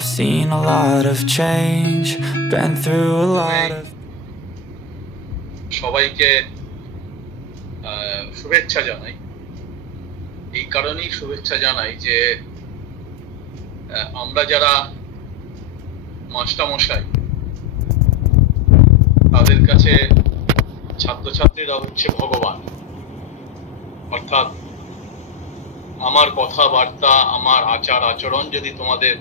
I've seen a lot of change, been through a lot of সবাইকে শুভেচ্ছা জানাই। এই কারণেই শুভেচ্ছা জানাই যে আমরা যারা মাস্টারমশাই তাদের কাছে ছাত্রছাত্রীরা হচ্ছে ভগবান। অর্থাৎ আমার কথাবার্তা, আমার আচার আচরণ যদি তোমাদের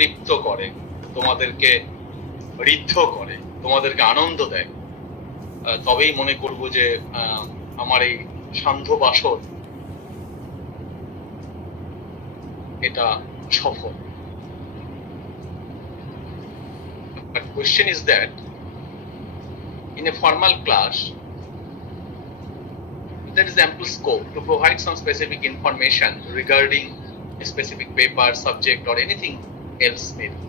তৃপ্ত করে, তোমাদেরকে ঋদ্ধ করে, তোমাদেরকে আনন্দ দেয়, তবেই মনে করব যে আমার এই সান্ধ্য বাসর এটা সফল। But question is that in a formal class there is ample scope to provide some specific information regarding a specific paper, subject or anything else maybe.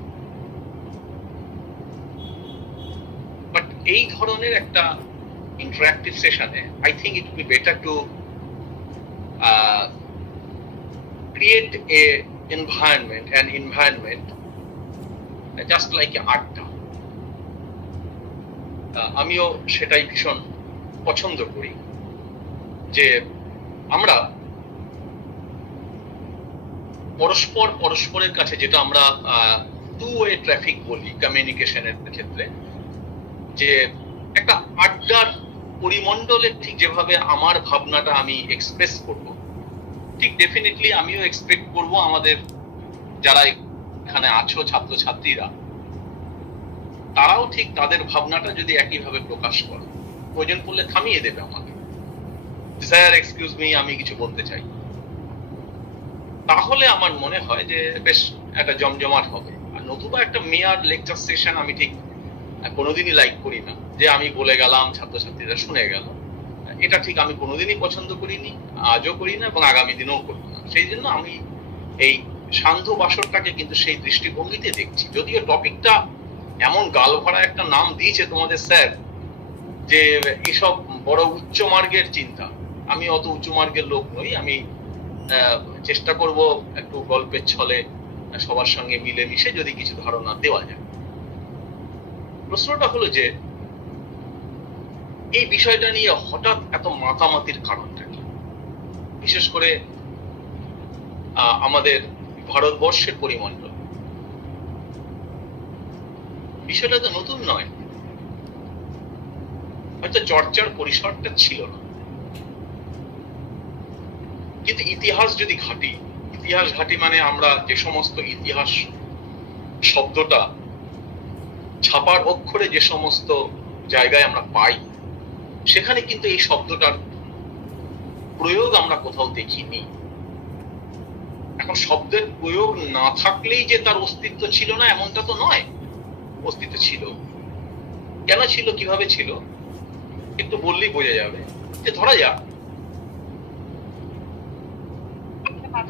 But এই ধরনের একটা interactive session I think it would be better to create a an environment just like আড্ডা। আমিও সেটাই ভীষণ পছন্দ করি যে আমরা পরস্পরের কাছে, যেটা আমরা টু ওয়ে ট্রাফিক বলি কমিউনিকেশনের ক্ষেত্রে, যে একটা আড্ডার পরিমণ্ডলে ঠিক যেভাবে আমার ভাবনাটা আমি এক্সপ্রেস করব, ঠিক ডেফিনেটলি আমিও এক্সপেক্ট করব আমাদের যারা এখানে আছো ছাত্রছাত্রীরা, তারাও ঠিক তাদের ভাবনাটা যদি একইভাবে প্রকাশ করে, প্রয়োজন পড়লে থামিয়ে দেবে আমাকে, স্যার এক্সকিউজ মি আমি কিছু বলতে চাই, তাহলে আমার মনে হয় যে বেশ একটা জমজমাট হবে। আর নতুবা একটা মেয়ার লেকচার সেশন আমি ঠিক কোনোদিনই লাইক করি না, যে আমি বলে গেলাম ছাত্রছাত্রীরা শুনে গেল, এটা ঠিক আমি কোনোদিনই পছন্দ করিনি, আজও করি না এবং আগামী দিনেও করব না। সেই জন্য আমি এই সান্ধ্য বাসরটাকে কিন্তু সেই দৃষ্টিভঙ্গিতে দেখছি। যদিও টপিকটা এমন গাল ভরা একটা নাম দিয়েছে তোমাদের স্যার যে এসব বড় উচ্চ মার্গের চিন্তা, আমি অত উচ্চ মার্গের লোক নই। আমি চেষ্টা করব একটু গল্পের ছলে সবার সঙ্গে মিলেমিশে যদি কিছু ধারণা দেওয়া যায়। প্রশ্নটা হলো যে এই বিষয়টা নিয়ে হঠাৎ এত মাতামাতির কারণটা কি? বিশেষ করে আমাদের ভারতবর্ষের পরিমণ্ডল, বিষয়টা তো নতুন নয়, হয়তো চর্চার পরিসরটা ছিল না, কিন্তু ইতিহাস যদি ঘাটি, ইতিহাস ঘাটি মানে আমরা যে সমস্ত ইতিহাস শব্দটা ছাপার অক্ষরে যে সমস্ত জায়গায় আমরা পাই, সেখানে কিন্তু এই শব্দটার প্রয়োগ আমরা কোথাও দেখিনি। এখন শব্দের প্রয়োগ না থাকলেই যে তার অস্তিত্ব ছিল না এমনটা তো নয়, অস্তিত্ব ছিল। কেন ছিল, কিভাবে ছিল, একটু বললেই বোঝা যাবে। যে ধরা যাক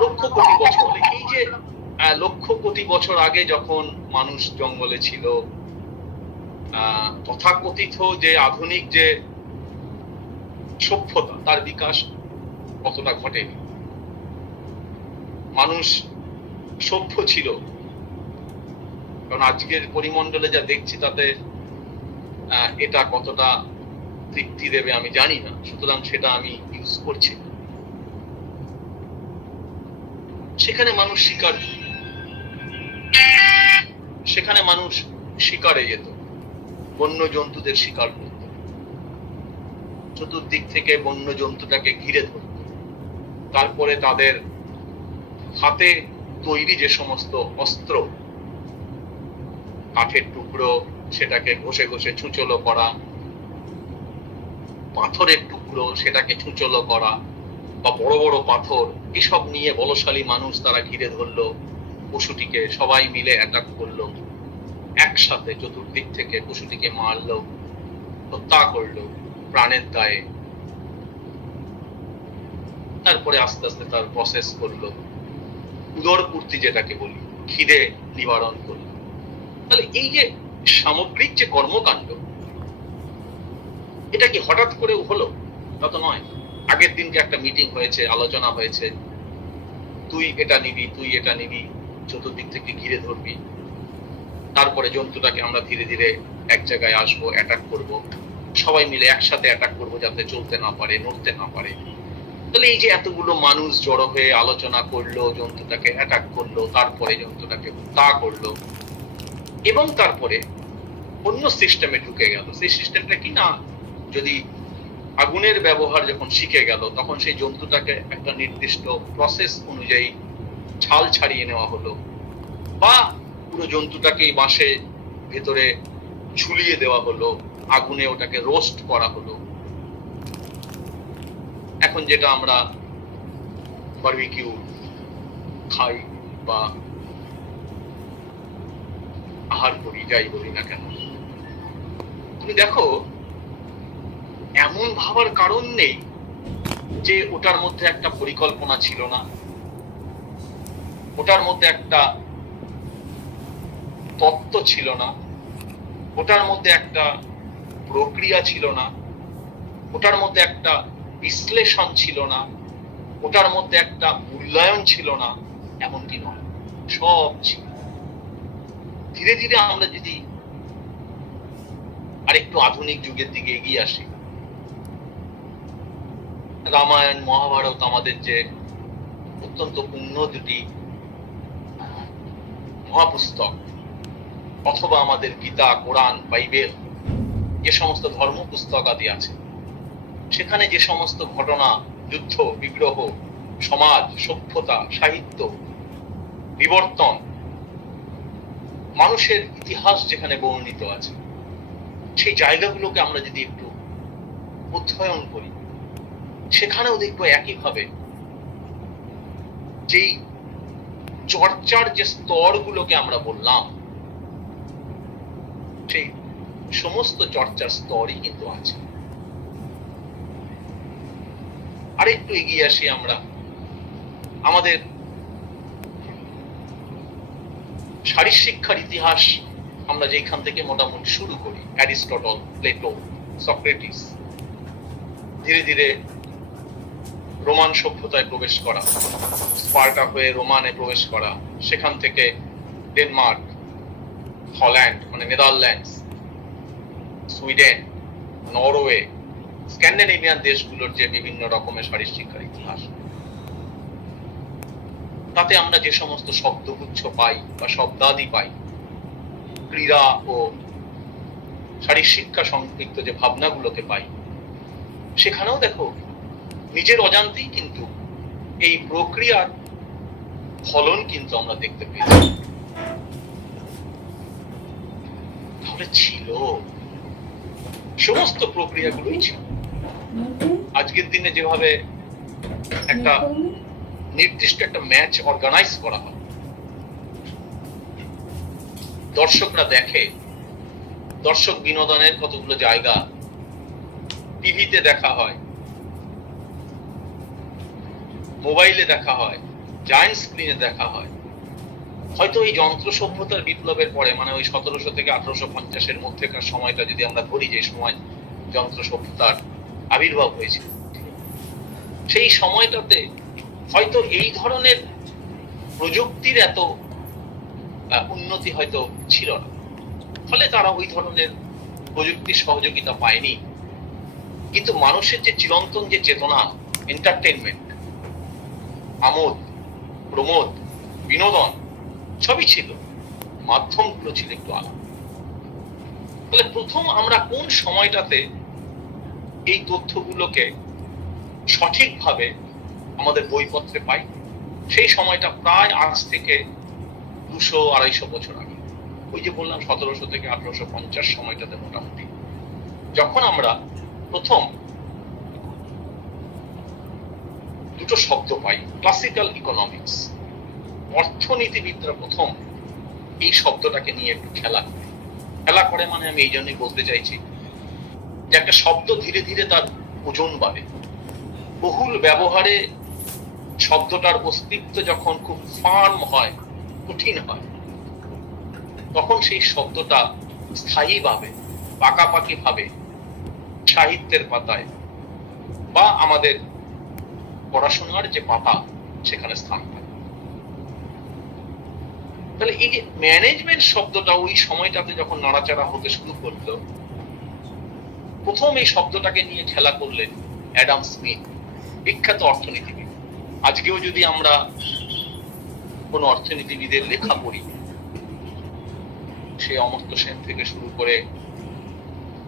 লক্ষ কোটি বছর, এই যে লক্ষ কোটি বছর আগে যখন মানুষ জঙ্গলে ছিল, তথাকথিত যে আধুনিক যে সভ্যতা, তার বিকাশ কতটা ঘটেনি। মানুষ সভ্য ছিল, কারণ আজকের পরিমণ্ডলে যা দেখছি তাতে এটা কতটা তৃপ্তি দেবে আমি জানি না, সুতরাং সেটা আমি ইউজ করছি না। সেখানে মানুষ শিকারে যেত, বন্য জন্তুদের শিকার করত, চতুর্দিক থেকে বন্য জন্তুটাকে ঘিরে ধরত, তারপরে তাদের হাতে তৈরি যে সমস্ত অস্ত্র, কাঠের টুকরো, সেটাকে ঘষে ঘষে ছুঁচলো করা, পাথরের টুকরো, সেটাকে ছুঁচলো করা, বা বড় বড় পাথর, এসব নিয়ে বলশালী মানুষ তারা ঘিরে ধরলো পশুটিকে, সবাই মিলে অ্যাটাক করলো, একসাথে চতুর্দিক থেকে পশুটিকে মারলো, হত্যা করলো প্রাণের দায়ে, তারপরে আস্তে আস্তে তার প্রসেস করলো, উদরপূর্তি যেটাকে বলি, খিদে নিবারণ করলো। তাহলে এই যে সামগ্রিক যে কর্মকাণ্ড, এটা কি হঠাৎ করে হলো? তা তো নয়। আগের দিনকে একটা মিটিং হয়েছে, আলোচনা হয়েছে, তুই এটা নিবি, তুই এটা নিবি, চতুর্দিক থেকে ঘিরে ধরবি, তারপরে জন্তুটাকে আমরা ধীরে ধীরে এক জায়গায় আসবো, অ্যাটাক করব, সবাই মিলে একসাথে অ্যাটাক করব যাতে চলতে না পারে, নড়তে না পারে। তাহলে এই যে এতগুলো মানুষ জড়ো হয়ে আলোচনা করলো, জন্তুটাকে অ্যাটাক করলো, তারপরে জন্তুটাকে তা করলো, এবং তারপরে অন্য সিস্টেমে ঢুকে গেল। সেই সিস্টেমটা কি না, যদি আগুনের ব্যবহার যখন শিখে গেল, তখন সেই জন্তুটাকে একটা নির্দিষ্ট প্রসেস অনুযায়ী ছাল ছাড়িয়ে নেওয়া হলো, বা পুরো জন্তুটাকে বাঁশে ভেতরে ঝুলিয়ে দেওয়া হলো, আগুনে ওটাকে রোস্ট করা হলো। এখন যেটা আমরা বারবিকিউ খাই বা আহার করি, যাই বলি না কেন, তুমি দেখো এমন ভাবার কারণ নেই যে ওটার মধ্যে একটা পরিকল্পনা ছিল না, ওটার মধ্যে একটা তত্ত্ব ছিল না, ওটার মধ্যে একটা প্রক্রিয়া ছিল না, ওটার মধ্যে একটা বিশ্লেষণ ছিল না, ওটার মধ্যে একটা মূল্যায়ন ছিল না, এমনটি নয়, সব ছিল। ধীরে ধীরে আমরা যদি আরেকটু আধুনিক যুগের দিকে এগিয়ে আসি, রামায়ণ মহাভারত আমাদের যে অত্যন্ত পূর্ণ দুটি মহাপুস্তক, অথবা আমাদের গীতা, কোরআন, বাইবেল, যে সমস্ত ধর্ম পুস্তক আদি আছে, সেখানে যে সমস্ত ঘটনা, যুদ্ধ, বিগ্রহ, সমাজ, সভ্যতা, সাহিত্য, বিবর্তন, মানুষের ইতিহাস যেখানে বর্ণিত আছে, সেই জায়গাগুলোকে আমরা যদি একটু অধ্যয়ন করি, সেখানেও দেখবো একইভাবে যেই চর্চার যে স্তরগুলোকে আমরা বললাম, সেই সমস্ত চর্চার স্তরই কিন্তু আছে। আরেকটু এগিয়ে আসি আমরা, আমাদের শারীরশিক্ষার ইতিহাস আমরা যেখান থেকে মোটামুটি শুরু করি, অ্যারিস্টটল, প্লেটো, সক্রেটিস, ধীরে ধীরে রোমান সভ্যতায় প্রবেশ করা, স্পার্টা হয়ে রোমানে প্রবেশ করা, সেখান থেকে ডেনমার্ক, হল্যান্ড মানে নেদারল্যান্ডস, সুইডেন, নরওয়ে, স্ক্যান্ডিনেভিয়ান দেশগুলোর যে বিভিন্ন রকমের শারীরশিক্ষার ইতিহাস, তাতে আমরা যে সমস্ত শব্দগুচ্ছ পাই বা শব্দাদি পাই, ক্রীড়া ও শারীরশিক্ষা সম্পৃক্ত যে ভাবনাগুলোকে পাই, সেখানেও দেখো নিজের অজান্তেই কিন্তু এই প্রক্রিয়ার ফলন কিন্তু আমরা দেখতে পেয়েছি। তাহলে ছিল, সমস্ত প্রক্রিয়াগুলোই ছিল। আজকের দিনে যেভাবে একটা নির্দিষ্ট একটা ম্যাচ অর্গানাইজ করা হয়, দর্শকরা দেখে, দর্শক বিনোদনের কতগুলো জায়গা টিভিতে দেখা হয়, মোবাইলে দেখা হয়, জায়ান্ট স্ক্রিনে দেখা হয়। হয়তো এই যন্ত্র সভ্যতার বিপ্লবের পরে, মানে ওই 1700 থেকে 1850-এর মধ্যেকার সময়টা যদি আমরা ধরি, যে সময় যন্ত্র সভ্যতার আবির্ভাব হয়েছে, সেই সময়টাতে হয়তো এই ধরনের প্রযুক্তির এত উন্নতি হয়তো ছিল না, ফলে তারা ওই ধরনের প্রযুক্তির সহযোগিতা পায়নি। কিন্তু মানুষের যে চিরন্তন যে চেতনা, এন্টারটেনমেন্ট, আমোদ, প্রমোদ, বিনোদন সবই ছিল, মাধ্যমগুলো ছিল একটু আলাদা। তাহলে প্রথম আমরা কোন সময়টাতে এই তথ্যগুলোকে সঠিকভাবে আমাদের বইপত্রে পাই, সেই সময়টা প্রায় আজ থেকে 200-250 বছর আগে। ওই যে বললাম 1700 থেকে 1850 সময়টাতে মোটামুটি, যখন আমরা প্রথম দুটো শব্দ পাই, ক্লাসিক্যাল ইকোনমিক্স, অর্থনীতিবিদরা প্রথম এই শব্দটাকে নিয়ে একটু খেলা করে। মানে আমি এই জন্যই বলতে চাইছি যে একটা শব্দ ধীরে ধীরে তার ওজন বাড়ে, বহুল ব্যবহারে শব্দটার অস্তিত্ব যখন খুব ফার্ম হয়, কঠিন হয়, তখন সেই শব্দটা স্থায়ীভাবে, পাকাপাকি ভাবে সাহিত্যের পাতায় বা আমাদের পড়াশোনার যে পাতা, সেখানে স্থান পায়। তাহলে এই যে ম্যানেজমেন্ট শব্দটা ওই সময়টাতে যখন নাড়াচাড়া হতে শুরু করলো, প্রথম এই শব্দটাকে নিয়ে খেলা করলেন অ্যাডাম স্মিথ, বিখ্যাত অর্থনীতিবিদ। আজকেও যদি আমরা কোন অর্থনীতিবিদের লেখা পড়ি, সে অমর্ত্য সেন থেকে শুরু করে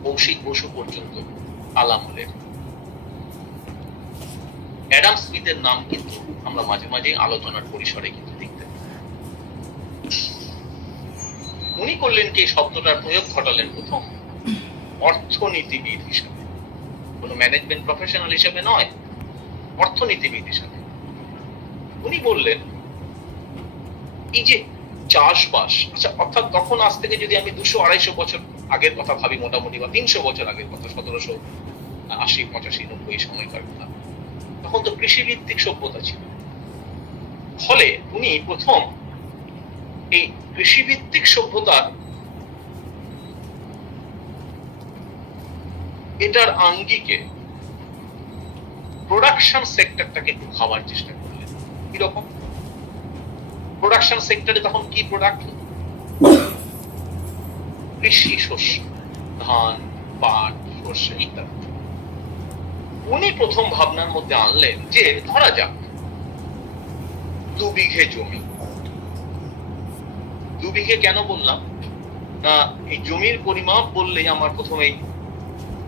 কৌশিক বসু পর্যন্ত আলামলের, অ্যাডাম স্মিথের নাম কিন্তু আমরা মাঝে মাঝে আলোচনার পরিসরে কিন্তু দেখতে পাই। উনি করলেন কি, শব্দটার প্রয়োগ ঘটালেন প্রথম অর্থনীতিবিদ হিসাবে, কোন ম্যানেজমেন্ট প্রফেশনাল হিসেবে নয়, অর্থনীতিবিদ হিসাবে। উনি বললেন এই যে চাষবাস, আচ্ছা অর্থাৎ তখন আজ থেকে যদি আমি 200-250 বছর আগের কথা ভাবি মোটামুটি, বা 300 বছর আগের কথা, 1780-85-90 সময়কার কথা, তখন তো কৃষিভিত্তিক সভ্যতা ছিল। ফলে উনি প্রথম এই কৃষিভিত্তিক সভ্যতার এটার আঙ্গিকে প্রোডাকশন সেক্টরটাকে একটু ভাবার চেষ্টা করলেন। কিরকম প্রোডাকশন সেক্টরে তখন কি প্রোডাক্ট? কৃষি শস্য, ধান, পাট, সর্ষে ইত্যাদি। উনি প্রথম ভাবনার মধ্যে আনলেন যে ধরা যাক 2 বিঘে জমি। 2 বিঘে কেন বললাম না, এই জমির পরিমাপ বললেই আমার প্রথমেই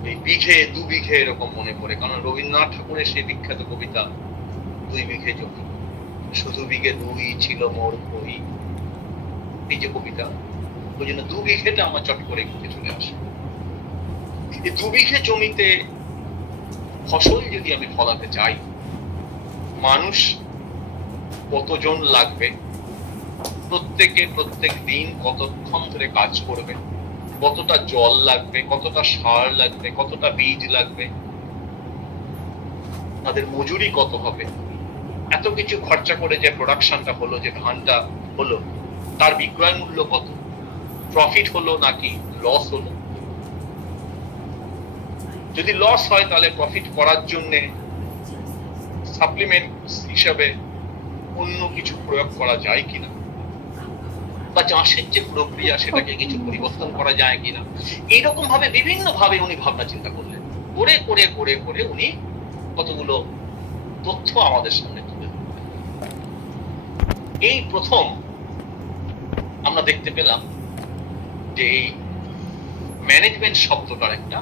এই বিঘে 2 বিঘে এরকম মনে পড়ে, কারণ রবীন্দ্রনাথ ঠাকুরের সেই বিখ্যাত কবিতা 2 বিঘে জমি, শুধু বিঘে 2 ছিল মোর কই, এই যে কবিতা, ওই জন্য 2 বিঘেটা আমার চট করে ঘুরে চলে আসে। এই 2 বিঘে জমিতে ফসল যদি আমি ফলাতে চাই, মানুষ কতজন লাগবে, প্রত্যেক দিন কতক্ষণ ধরে কাজ করবে, কতটা জল লাগবে, কতটা সার লাগবে, কতটা বীজ লাগবে, তাদের মজুরি কত হবে, এত কিছু খরচা করে যে প্রোডাকশনটা হলো, যে ধানটা হলো, তার বিক্রয় মূল্য কত, প্রফিট হলো নাকি লস হলো। যদি লস হয় তাহলে প্রফিট করার জন্য সাপ্লিমেন্ট হিসাবে অন্য কিছু প্রয়োগ করা যায় কিনা, বা চাষের যে প্রক্রিয়া সেটাকে কিছু পরিবর্তন করা যায় কিনা। এইরকম ভাবে বিভিন্ন ভাবে উনি ভাবনা চিন্তা করলেন, করে করে করে করে উনি কতগুলো তথ্য আমাদের সামনে তুলে ধরলেন। এই প্রথম আমরা দেখতে পেলাম যে এই ম্যানেজমেন্ট শব্দটার একটা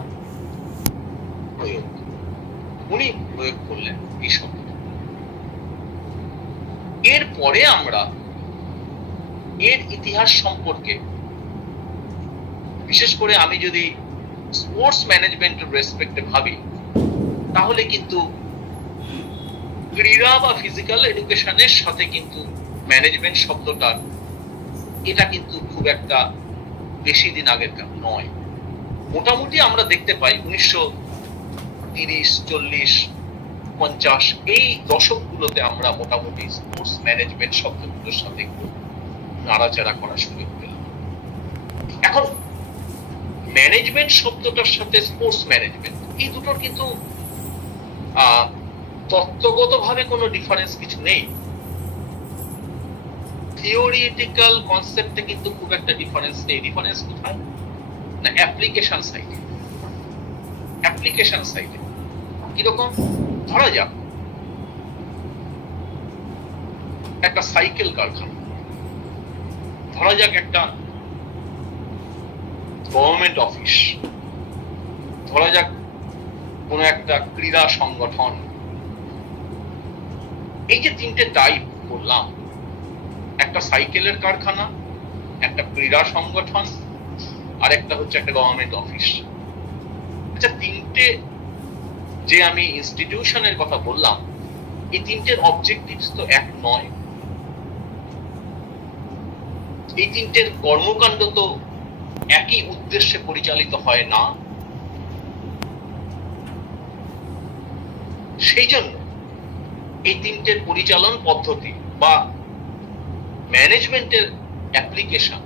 প্রয়োগ উনি প্রয়োগ করলেন এই শব্দটা। এরপরে আমরা এর ইতিহাস সম্পর্কে, বিশেষ করে আমি যদি স্পোর্টস ম্যানেজমেন্টের রেসপেক্টে ভাবি, তাহলে কিন্তু ক্রীড়া বা ফিজিক্যাল এডুকেশনের সাথে কিন্তু ম্যানেজমেন্ট শব্দটা এটা কিন্তু খুব একটা বেশি দিন আগের নয়। মোটামুটি আমরা দেখতে পাই 1930, 40, 50 এই দশকগুলোতে আমরা মোটামুটি স্পোর্টস ম্যানেজমেন্ট শব্দগুলোর সাথে নাড়াচাড়া করা শুরু করলাম। এখন ম্যানেজমেন্ট শব্দটার সাথে স্পোর্টস ম্যানেজমেন্ট এই দুটোর কিন্তু তত্ত্বগতভাবে কোনো ডিফারেন্স কিছু নেই, থিওরিটিক্যাল কনসেপ্টে কিন্তু খুব একটা ডিফারেন্স নেই। ডিফারেন্স কোথায় না, অ্যাপ্লিকেশন সাইডে। অ্যাপ্লিকেশন সাইডে কিরকম, ধরা যাক একটা সাইকেল কারখানা, ধরা যাক একটা গভর্নমেন্ট অফিস, ধরা যাক কোন একটা ক্রীড়া সংগঠন। এই যে 3টে টাইপ বললাম, একটা সাইকেলের কারখানা, একটা ক্রীড়া সংগঠন, আর একটা হচ্ছে একটা গভর্নমেন্ট অফিস। আচ্ছা, 3টে যে আমি ইনস্টিটিউশনের কথা বললাম, এই 3টের অবজেক্টিভস তো এক নয়, এই 3টের কর্মকাণ্ড তো একই উদ্দেশ্যে পরিচালিত হয় না। সেই জন্য এই 3টের পরিচালন পদ্ধতি বা ম্যানেজমেন্টের অ্যাপ্লিকেশন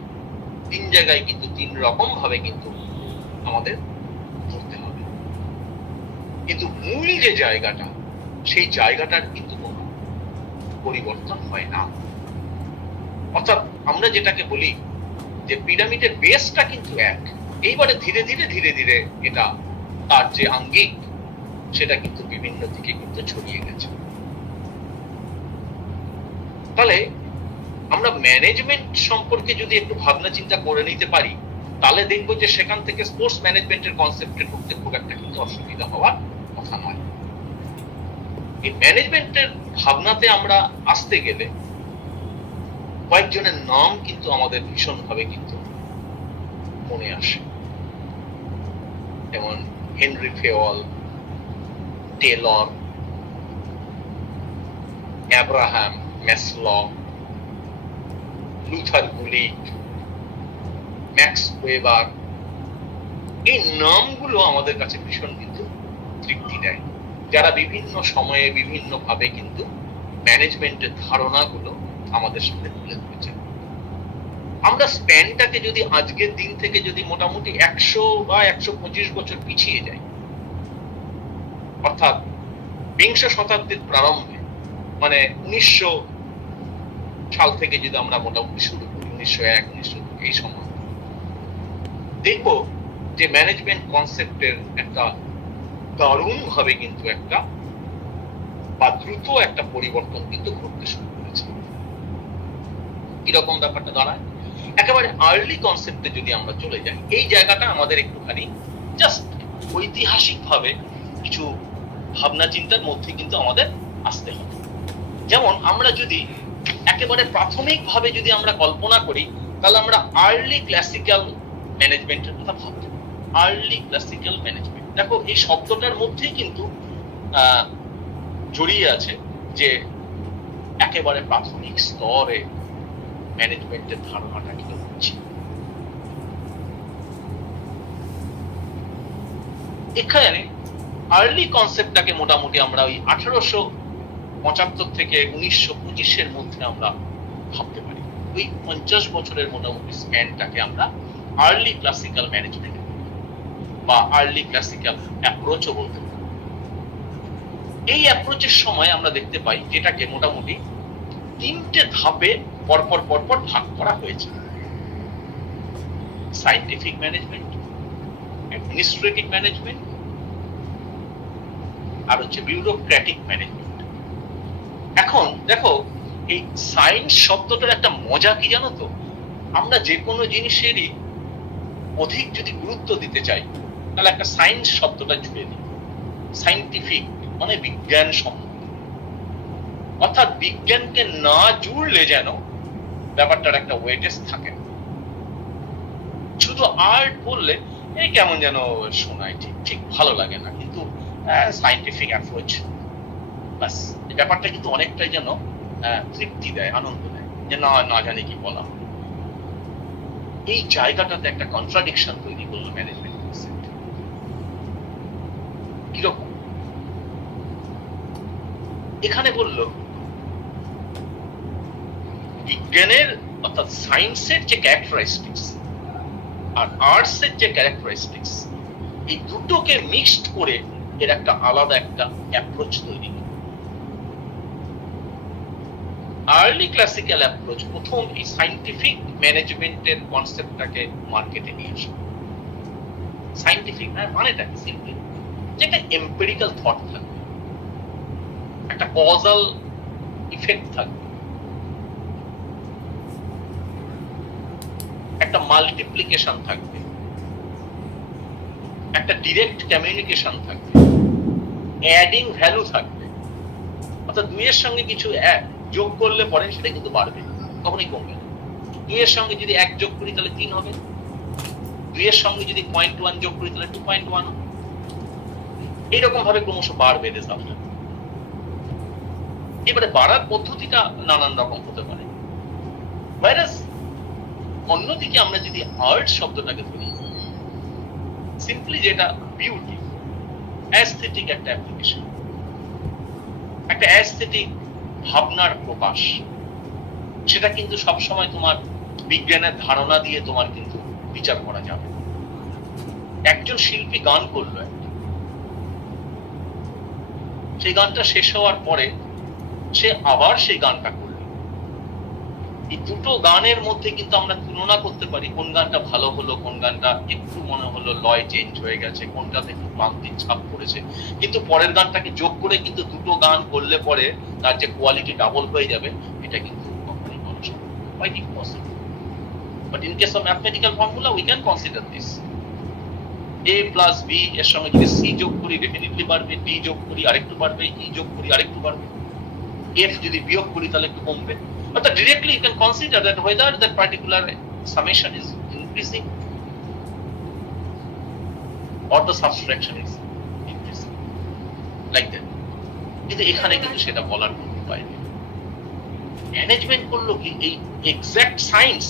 3 জায়গায় কিন্তু 3 রকম ভাবে কিন্তু আমাদের ধরতে হবে। কিন্তু মূল যে জায়গাটা, সেই জায়গাটার কিন্তু কোনো পরিবর্তন হয় না। অর্থাৎ আমরা যেটাকে বলি যে পিরামিডের বেসটা কিন্তু এক, এইবারে ধীরে ধীরে ধীরে ধীরে এটা তার যে আঙ্গিক সেটা কিন্তু বিভিন্ন দিকে কিন্তু ছড়িয়ে গেছে। তাহলে আমরা ম্যানেজমেন্ট সম্পর্কে যদি একটু ভাবনা চিন্তা করে নিতে পারি, তাহলে দেখবো যে সেখান থেকে স্পোর্টস ম্যানেজমেন্টের কনসেপ্টে ঢুকতে খুব একটা কিন্তু অসুবিধা হওয়ার কথা নয়। এই ম্যানেজমেন্টের ভাবনাতে আমরা আসতে গেলে কয়েকজনের নাম কিন্তু আমাদের ভীষণভাবে কিন্তু মনে আসে, যেমন Henri Fayol, Taylor, Abraham Maslow, Luther Gulick, Max Weber. এই নামগুলো আমাদের কাছে ভীষণ কিন্তু তৃপ্তি দেয়, যারা বিভিন্ন সময়ে বিভিন্ন ভাবে কিন্তু ম্যানেজমেন্টের ধারণাগুলো আমাদের সামনে তুলে ধরেছেন। আমরা স্প্যানটাকে যদি আজকের দিন থেকে যদি মোটামুটি 100 বা 125 বছর পিছিয়ে যাই, অর্থাৎ বিংশ শতাব্দীর প্রারম্ভে, মানে 1900 সাল থেকে যদি আমরা মোটামুটি শুরু করি, 1901, 1902 এই সময়, দেখব যে ম্যানেজমেন্ট কনসেপ্টের একটা দারুণ ভাবে কিন্তু একটা বা দ্রুত একটা পরিবর্তন কিন্তু ঘটতে শুরু করেছে। কিরকম ব্যাপারটা দাঁড়ায়, একেবারে আর্লি কনসেপ্টে যদি আমরা চলে যাই, এই জায়গাটা আমাদের একটুখানি জাস্ট ঐতিহাসিক ভাবে কিছু ভাবনা চিন্তার মধ্যে কিন্তু আমাদের আসতে হবে। যেমন আমরা যদি একেবারে প্রাথমিক ভাবে যদি আমরা কল্পনা করি, তাহলে আমরা আর্লি ক্লাসিক্যাল ম্যানেজমেন্টের কথা ভাবতে পারি। আর্লি ক্লাসিক্যাল ম্যানেজমেন্ট, দেখো এই শব্দটার মধ্যেই কিন্তু জড়িয়ে আছে যে একেবারে প্রাথমিক স্তরে ম্যানেজমেন্টের ধারণাটা কি হচ্ছে। এখানে আর্লি কনসেপ্টটাকে মোটামুটি আমরা ওই 1875 থেকে 1925 মধ্যে আমরা ভাবতে পারি। ওই 50 বছরের মোটামুটি স্প্যানটাকে আমরা আর্লি ক্লাসিক্যাল ম্যানেজমেন্ট বা আর্লি ক্লাসিক্যাল অ্যাপ্রোচও বলতে পারি। এই অ্যাপ্রোচের সময় আমরা দেখতে পাই যেটাকে মোটামুটি 3টে ধাপে পরপর পরপর ভাগ করা হয়েছে: সায়েন্টিফিক ম্যানেজমেন্ট, অ্যাডমিনিস্ট্রেটিভ ম্যানেজমেন্ট, আর হচ্ছে বিউরোক্র্যাটিক ম্যানেজমেন্ট। এখন দেখো এই সায়েন্স শব্দটার একটা মজা কি জানো তো, আমরা যে কোনো জিনিসেরই অধিক যদি গুরুত্ব দিতে চাই, তাহলে একটা সায়েন্স শব্দটা জুড়ে দিই। সায়েন্টিফিক মানে বিজ্ঞান সম্মত, অর্থাৎ বিজ্ঞানকে না জুড়লে যেন ব্যাপারটার একটা ওয়েটেজ থাকে। শুধু আর্ট বললে এই কেমন যেন শোনায়, ঠিক ঠিক ভালো লাগে না, কিন্তু সায়েন্টিফিক অ্যাপ্রোচ বাস, এই ব্যাপারটা কিন্তু অনেকটাই যেন তৃপ্তি দেয়, আনন্দ দেয়, যে না না জানি কি বলা। এই জায়গাটাতে একটা কন্ট্রাডিকশন তৈরি করলো ম্যানেজমেন্ট কনসেপ্ট। কিরকম? এখানে বললো বিজ্ঞানের অর্থাৎ সায়েন্সের যে ক্যারেক্টারিস্টিক্স আর আর্টস এর যে ক্যারেক্টারিস্টিক্স, এই দুটোকে মিক্সড করে এর একটা আলাদা একটা অ্যাপ্রোচ তৈরি। আর্লি ক্লাসিক্যাল অ্যাপ্রোচ প্রথম এই সায়েন্টিফিক ম্যানেজমেন্টের কনসেপ্টটাকে মার্কেটে নিয়ে আসে। সায়েন্টিফিক মানেটা কি? সিম্পলি যে একটা এম্পিরিক্যাল থট থাকবে, একটা কজাল ইফেক্ট থাকবে, একটা মাল্টিপ্লিকেশন থাকবে, একটা ডিরেক্ট কমিউনিকেশন থাকবে, অ্যাডিং ভ্যালু থাকবে। অর্থাৎ দুইয়ের সঙ্গে কিছু যোগ করলে পরে সেটা কিন্তু বাড়বে, কখনই কমবে না। দুইয়ের সঙ্গে যদি 1 যোগ করি তাহলে 3 হবে, দুইয়ের সঙ্গে যদি 0.1 যোগ করি তাহলে 2.1 হবে। এইরকম ভাবে ক্রমশ বাড়বে রেজাল্ট। এবারে বাড়ার পদ্ধতিটা নানান রকম হতে পারে। ভাইরাস অন্যদিকে আমরা যদি আর্ট শব্দটাকে ধরি, সিম্পলি যেটা বিউটি, অ্যাস্থেটিক একটা অ্যাপ্লিকেশন, একটা অ্যাস্থেটিক ভাবনার প্রকাশ। সেটা কিন্তু সবসময় তোমার বিজ্ঞানের ধারণা দিয়ে তোমার কিন্তু বিচার করা যাবে। একজন শিল্পী গান করলো, সেই গানটা শেষ হওয়ার পরে সে আবার সেই গানটা করলো। এই দুটো গানের মধ্যে কিন্তু আমরা তুলনা করতে পারি কোন গানটা ভালো হলো, কোন গানটা একটু মনে হলো লয় চেঞ্জ হয়ে গেছে, কোনটাতে একটু প্রান্তিক ছাপ পড়েছে, কিন্তু পরের গানটাকে যোগ করে কিন্তু দুটো গান করলে পরে তার যে কোয়ালিটি ডাবল হয়ে যাবে, এটা কিন্তু কখনোই করা সম্ভব নয়, quite impossible. But in case of mathematical formula we can consider this. A plus B এর সঙ্গে যদি C যোগ করি ডেফিনেটলি বাড়বে, D যোগ করি আরেকটু বাড়বে, E যোগ করি আরেকটু বাড়বে, F যদি বিয়োগ করি তাহলে একটু কমবে। But directly you can consider that whether that particular summation is increasing or the subtraction is increasing, like that. কিন্তু এখানে কিন্তু সেটা বলার কোনো উপায় নেই। ম্যানেজমেন্ট করলো কি এই এক্সাক্ট সায়েন্স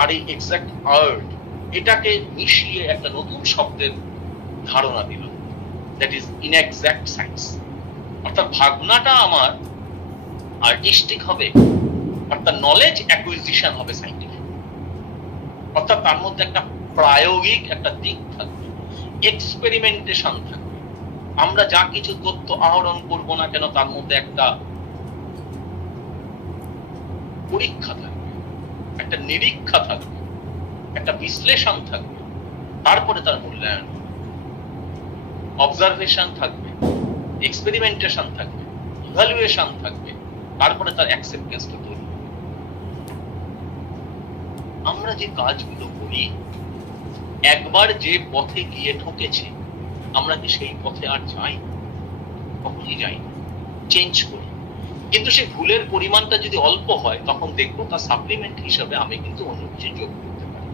আর এই এক্সাক্ট আর্ট এটাকে মিশিয়ে একটা নতুন শব্দের ধারণা দিল, দ্যাট ইজ ইনএক্সাক্ট সায়েন্স। অর্থাৎ ভাবনাটা আমার আর্টিস্টিক হবে, অর্থাৎ নলেজ অ্যাকুইজিশন হবে সাইন্টিফিক, অর্থাৎ তার মধ্যে একটা প্রায়োগিক একটা দিক থাকবে, এক্সপেরিমেন্টেশন থাকবে। আমরা যা কিছু তথ্য আহরণ করব না কেন তার মধ্যে একটা পরীক্ষা থাকবে, একটা নিরীক্ষা থাকবে, একটা বিশ্লেষণ থাকবে, তারপরে তার মূল্যায়ন, অবজারভেশন থাকবে, এক্সপেরিমেন্টেশন থাকবে, ইভালুয়েশন থাকবে, তারপরে তার অ্যাকসেপ্টেন্সটা তৈরি হবে। আমরা যে কাজগুলো করি, একবার যে পথে গিয়ে ঠকেছি আমরা কি সেই পথে আর যাই? কখনই যাই না, চেঞ্জ করি। কিন্তু সেই ভুলের পরিমাণটা যদি অল্প হয় তখন দেখবো তার সাপ্লিমেন্ট হিসাবে আমি কিন্তু অন্য কিছু যোগ করতে পারি।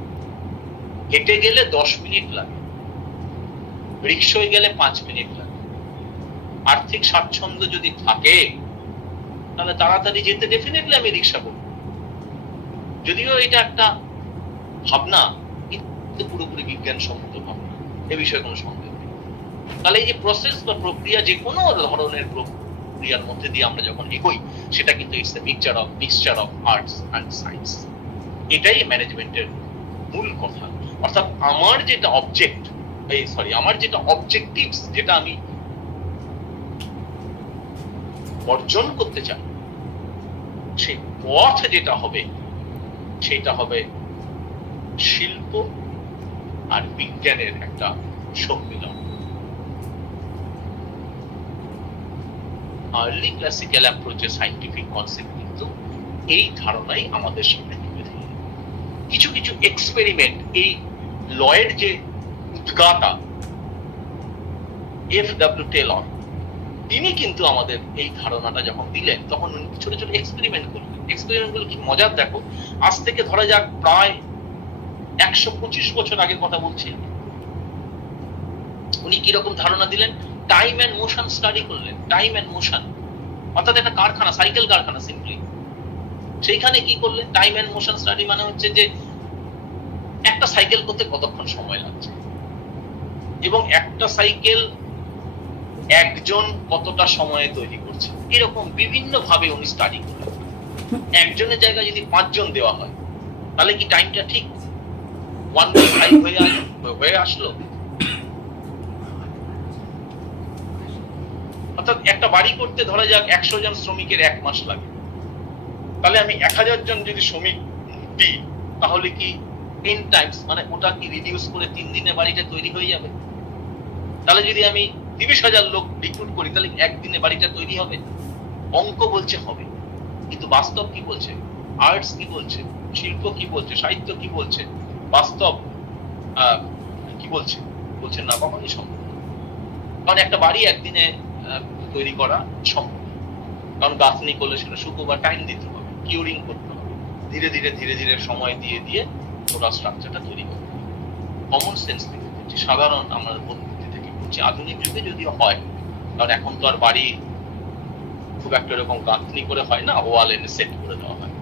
হেঁটে গেলে 10 মিনিট লাগে, রিক্সায় গেলে 5 মিনিট লাগে। আর্থিক স্বাচ্ছন্দ্য যদি থাকে তাহলে তাড়াতাড়ি যেতে ডেফিনেটলি আমি রিক্সা করব। যদিও এটা একটা ভাবনা, কিন্তু পুরোপুরি বিজ্ঞানসম্মত ভাবনা, এ বিষয়ে কোনো সন্দেহ নেই। তাহলে এই যে প্রসেস বা প্রক্রিয়া, যে কোনো ধরনের প্রক্রিয়ার মধ্যে দিয়ে আমরা যখন এগোই, সেটা কিন্তু it's a mixture of arts and science. এটাই ম্যানেজমেন্টের মূল কথা। অর্থাৎ আমার যেটা আমার যেটা অবজেক্টিভস, যেটা আমি অর্জন করতে চাই, সেই পথ যেটা হবে সেটা হবে শিল্প আর বিজ্ঞানের একটা সম্মিলন। আর্লি ক্লাসিক্যাল অ্যাপ্রোচে সায়েন্টিফিক কনসেপ্ট কিন্তু এই ধারণাই আমাদের সামনে তুলে ধরে। কিছু কিছু এক্সপেরিমেন্ট, এই লয়ের যে উদ্গাতা F.W. টেলর, তিনি কিন্তু আমাদের এই ধারণাটা যখন দিলেন তখন ছোট ছোট এক্সপেরিমেন্ট করলেন। এক্সপেরিমেন্টগুলো কি মজার দেখো, আজ থেকে ধরা যাক প্রায় 125 বছর আগের কথা বলছি। উনি কিরকম ধারণা দিলেন? টাইম এন্ড মোশন স্টাডি করলেন। টাইম এন্ড মোশন অর্থাৎ একটা কারখানা, সাইকেল কারখানা সিম্পলি। সেইখানে কি করলেন? টাইম এন্ড মোশন স্টাডি মানে হচ্ছে যে একটা সাইকেল করতে কতক্ষণ সময় লাগছে এবং একটা সাইকেল একজন কতটা সময়ে তৈরি করছে, এরকম বিভিন্ন ভাবে উনি স্টাডি করলেন। একজনের জায়গায় যদি 5 জন দেওয়া হয় তাহলে কি টাইমটা ঠিক 1/5 হয়ে আসলো? অর্থাৎ একটা বাড়ি করতে ধরা যাক 100 জন শ্রমিকের 1 মাস লাগে, তাহলে আমি 1000 জন যদি শ্রমিক দিই তাহলে কি 10 টাইমস, মানে ওটা কি রিডিউস করে 3 দিনে বাড়িটা তৈরি হয়ে যাবে? তাহলে যদি আমি 30,000 লোক রিক্রুট করি তাহলে একদিনে বাড়িটা তৈরি হবে? অঙ্ক বলছে হবে, কিন্তু বাস্তব কি বলছে? আর্টস কি বলছে? শিল্প কি বলছে? সাহিত্য কি বলছে? বাস্তব কি বলছে? বলছে না, কখনই সম্ভব। কারণ একটা বাড়ি একদিনে তৈরি করা সম্ভব, কারণ গাঁথনি করলে সেটা শুকোবার টাইম দিতে হবে, কিউরিং করতে হবে, ধীরে ধীরে ধীরে ধীরে সময় দিয়ে দিয়ে ওরা স্ট্রাকচারটা তৈরি করতে হবে। কমন সেন্স থেকে বলছি, সাধারণ আমরা পদ্ধতি থেকে বলছি। আধুনিক যুগে যদিও হয়, কারণ এখন তো আর বাড়ি খুব একটা এরকম গাঁথনি করে হয় না, ওয়াল এনে সেট করে দেওয়া হয়।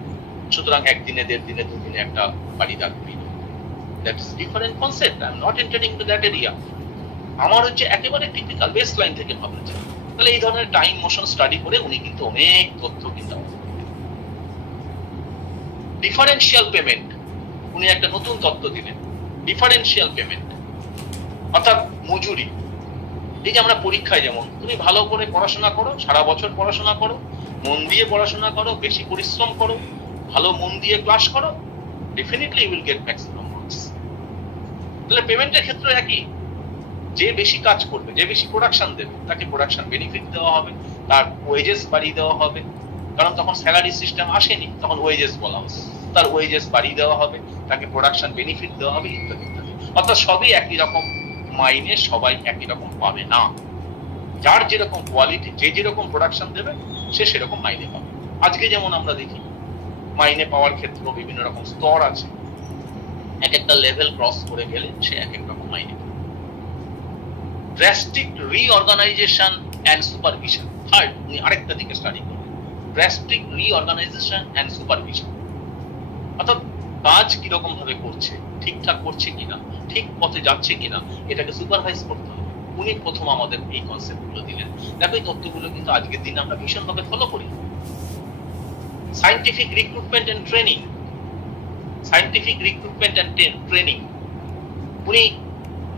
সুতরাং একদিনে, 1.5 দিনে, 2 দিনে একটা বাড়ি দাঁড়াবে। That is different concept. I am not entering to that area. আমার হচ্ছে একেবারে টিপিক্যাল বেস লাইন থেকে ভাবনা চাই। তাহলে এই ধরনের টাইম মোশন স্টাডি করে উনি কিন্তু অনেক তথ্য কিন্তু ডিফারেন্সিয়াল পেমেন্ট, উনি একটা নতুন তত্ত্ব দিলেন, ডিফারেন্সিয়াল পেমেন্ট অর্থাৎ মজুরি। এই যে আমরা পরীক্ষায় যেমন তুমি ভালো করে পড়াশোনা করো, সারা বছর পড়াশোনা করো, মন দিয়ে পড়াশোনা করো, বেশি পরিশ্রম করো, ভালো মন দিয়ে ক্লাস করো, definitely you will get maximum marks. তাহলে পেমেন্টের ক্ষেত্রে একই, যে বেশি কাজ করবে, যে বেশি প্রোডাকশন দেবে, তাকে প্রোডাকশন বেনিফিট দেওয়া হবে, তার ওয়েজেস বাড়িয়ে দেওয়া হবে। কারণ তখন স্যালারি সিস্টেম আসেনি, তখন ওয়েজেস বলা হতো, তার ওয়েজেস বাড়িয়ে দেওয়া হবে, তাকে প্রোডাকশন বেনিফিট দেওয়া হবে, ইত্যাদি ইত্যাদি। অর্থাৎ সবই একই রকম মাইনে, সবাই একই রকম পাবে না। যার যেরকম কোয়ালিটি, যে যেরকম প্রোডাকশন দেবে, সে সেরকম মাইনে পাবে। আজকে যেমন আমরা দেখি মাইনে পাওয়ার ক্ষেত্রে বিভিন্ন রকম স্তর আছে, এক একটা লেভেল ক্রস করে গেলে সে এক এক রকম মাইনে পাবে। Drastic reorganisation and supervision, third, উনি আরেকটা দিকে স্টাডি করবেন, ড্রাস্টিক রিঅর্গানাইজেশন এন্ড সুপারভিশন। অর্থাৎ কাজ কিরকম ভাবে করছে, ঠিকঠাক করছে কিনা, ঠিক পথে যাচ্ছে কিনা, এটাকে সুপারভাইজ করতে হবে। উনি প্রথম আমাদের এই কনসেপ্ট গুলো দিলেন। দেখো এই তথ্যগুলো কিন্তু আজকের দিনে আমরা ভীষণভাবে ফলো করি। Scientific recruitment and training, scientific recruitment and training, উনি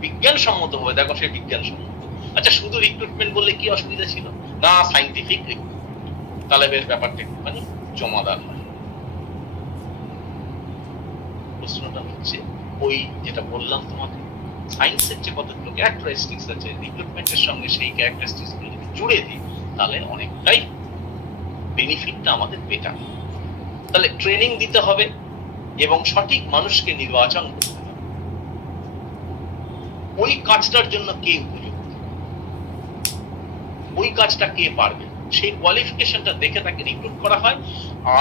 বিজ্ঞানসম্মত হবে। দেখো সে বিজ্ঞানসম্মত। আচ্ছা, শুধু রিক্রুটমেন্ট বললে কি অসুবিধা ছিল? না, সায়েন্টিফিক রিক্রুটমেন্ট, তাহলে বেশ ব্যাপারটা একটুখানি জমাদার হয়। প্রশ্নটা হচ্ছে ওই যেটা বললাম তোমাকে, সায়েন্সের যে কতগুলো ক্যারেক্টারিস্টিক্স আছে, রিক্রুটমেন্টের সঙ্গে সেই ক্যারেক্টারিস্টিক্স গুলো যদি জুড়ে দিই, তাহলে অনেকটাই বেনিফিটটা আমাদের বেটার। তাহলে ট্রেনিং দিতে হবে এবং সঠিক মানুষকে নির্বাচন করতে হবে। ওই কাজটার জন্য কে উপযুক্ত, ওই কাজটা কে পারবে, সেই কোয়ালিফিকেশনটা দেখে তাকে রিক্রুট করা হয়।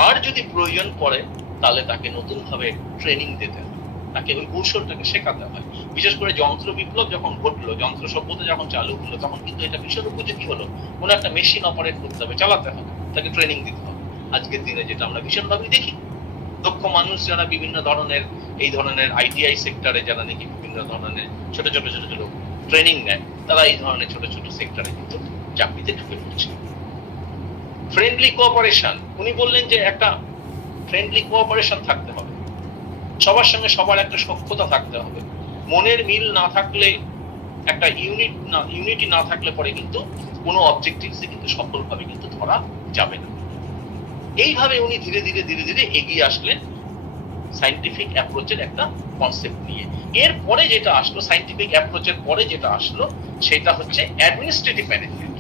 আর যদি প্রয়োজন পড়ে তাহলে তাকে নতুন ভাবে ট্রেনিং দিতে হয়, তাকে ওই কৌশলটাকে শেখাতে হয়। বিশেষ করে যন্ত্র বিপ্লব যখন ঘটলো, যন্ত্র সভ্যতা যখন চালু হলো, তখন কিন্তু এটা ভীষণ উপযোগী হলো। কোনো একটা মেশিন অপারেট করতে হবে, চালাতে হবে, তাকে ট্রেনিং দিতে হবে। আজকের দিনে যেটা আমরা ভীষণভাবে দেখি, দক্ষ মানুষ যারা বিভিন্ন ধরনের এই ধরনের আইটিআই সেক্টরে, যারা নাকি বিভিন্ন ধরনের ছোট ছোট ছোট ছোট ট্রেনিং নেয়, তারা এই ধরনের ছোট ছোট সেক্টরে কিন্তু চাকরিতে ঢুকে পড়ছে। ফ্রেন্ডলি কোঅপারেশন, উনি বললেন যে একটা ফ্রেন্ডলি কোঅপারেশন থাকতে হবে, সবার সঙ্গে সবার একটা সখ্যতা থাকতে হবে। মনের মিল না থাকলে, একটা ইউনিটি না থাকলে পরে কিন্তু কোনো অবজেক্টিভসে কিন্তু সফলভাবে কিন্তু ধরা যাবে না। এইভাবে উনি ধীরে ধীরে ধীরে ধীরে এগিয়ে আসলেন সায়েন্টিফিক অ্যাপ্রোচের একটা কনসেপ্ট নিয়ে। এরপরে যেটা আসলো, সায়েন্টিফিক অ্যাপ্রোচের পরে যেটা আসলো, সেটা হচ্ছে অ্যাডমিনিস্ট্রেটিভ ম্যানেজমেন্ট।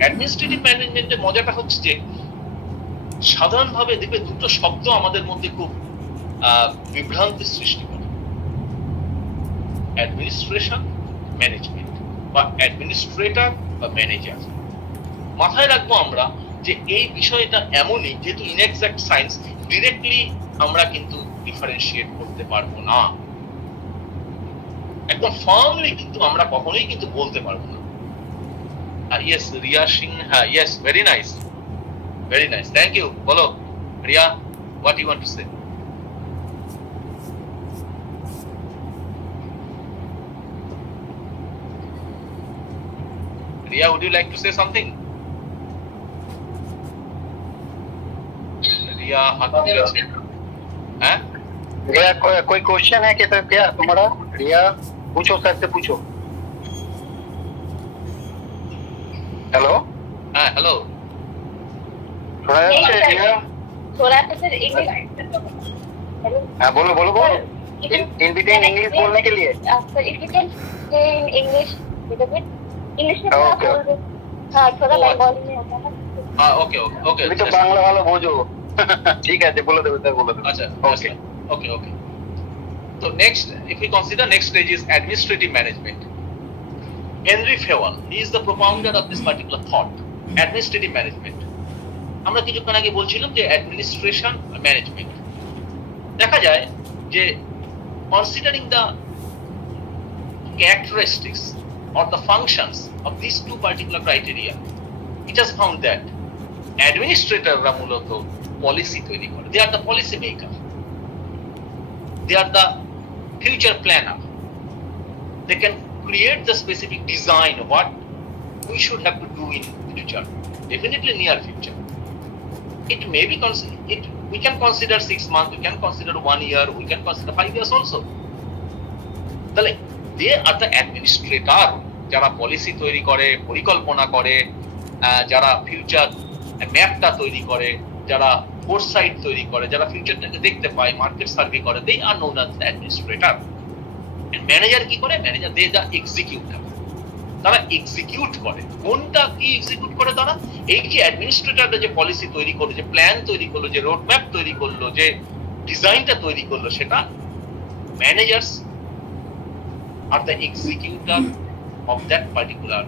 অ্যাডমিনিস্ট্রেটিভ ম্যানেজমেন্টের মজাটা হচ্ছে যে সাধারণভাবে দেখবে দুটো শব্দ আমাদের মধ্যে খুব বিভ্রান্তি সৃষ্টি করে, অ্যাডমিনিস্ট্রেশন, ম্যানেজমেন্ট, বা অ্যাডমিনিস্ট্রেটর বা ম্যানেজার। মাথায় রাখবো আমরা যে এই বিষয়টা এমনই, যেহেতু ইনএক্সাক্ট সায়েন্স, ডিরেক্টলি আমরা কিন্তু ডিফারেন্সিয়েট করতে পারবো না, একদম ফার্মলি কিন্তু আমরা কখনোই কিন্তু বলতে পারবো না। Yes, Ria Sinha, yes, very nice, very nice, thank you. বলো Ria, what you want to say? Ria, would you like to say something? Ria, हाथ उठा है। हैं? रिया, कोई क्वेश्चन है क्या तुम्हारा? रिया, पूछो, सर से पूछो। हेलो। हाँ, हेलो। थोड़ा रिया, थोड़ा सा सर इंग्लिश। हाँ, बोलो बोलो बोलो। इन बिटवीन इंग्लिश बोलने के लिए। Sir if you can say in English little bit, English में थोड़ा Okay. बोल दो। हाँ, थोड़ा बंगाली में होता है। हाँ, ओके ओके ओके। अभी तो बांग्ला वाला बोझो। ठीक है, बोलो दो, बोलो दो। अच्छा, Okay. okay, okay. So next, if we consider next stage is administrative management. Henry Fayol, he is the propounder of this particular thought, administrative management. আমরা কিছুক্ষণ আগে বলছিলাম যে অ্যাডমিনিস্ট্রেশন ম্যানেজমেন্ট। দেখা যায় যে considering the characteristics or the functions of these two particular criteria, it has found that administratorরা মূলত policy তৈরি করে। They are the policy maker. They are the future planner. They can create the specific design of what we should have to do in future, definitely near future. It may be we can consider 6 months, we can consider 1 year, we can consider 5 years also. তাহলে they are the administrator, যারা policy তৈরি করে, পরিকল্পনা করে, যারা future ম্যাপটা তৈরি করে, যারা ফোরসাইট তৈরি করে, যারা ফিউচারটাকে দেখতে পায়, মার্কেট সার্ভে করে, they are known as the administrator. Manager কি করে? ম্যানেজার দে দ্য এক্সিকিউটর, তারা এক্সিকিউট করে। কোনটা কি এক্সিকিউট করে তারা? এই যে অ্যাডমিনিস্ট্রেটররা যে পলিসি তৈরি করলো, যে প্ল্যান তৈরি করলো, যে রোড ম্যাপ তৈরি করলো, যে ডিজাইনটা তৈরি করলো, সেটা managers are the executor of that particular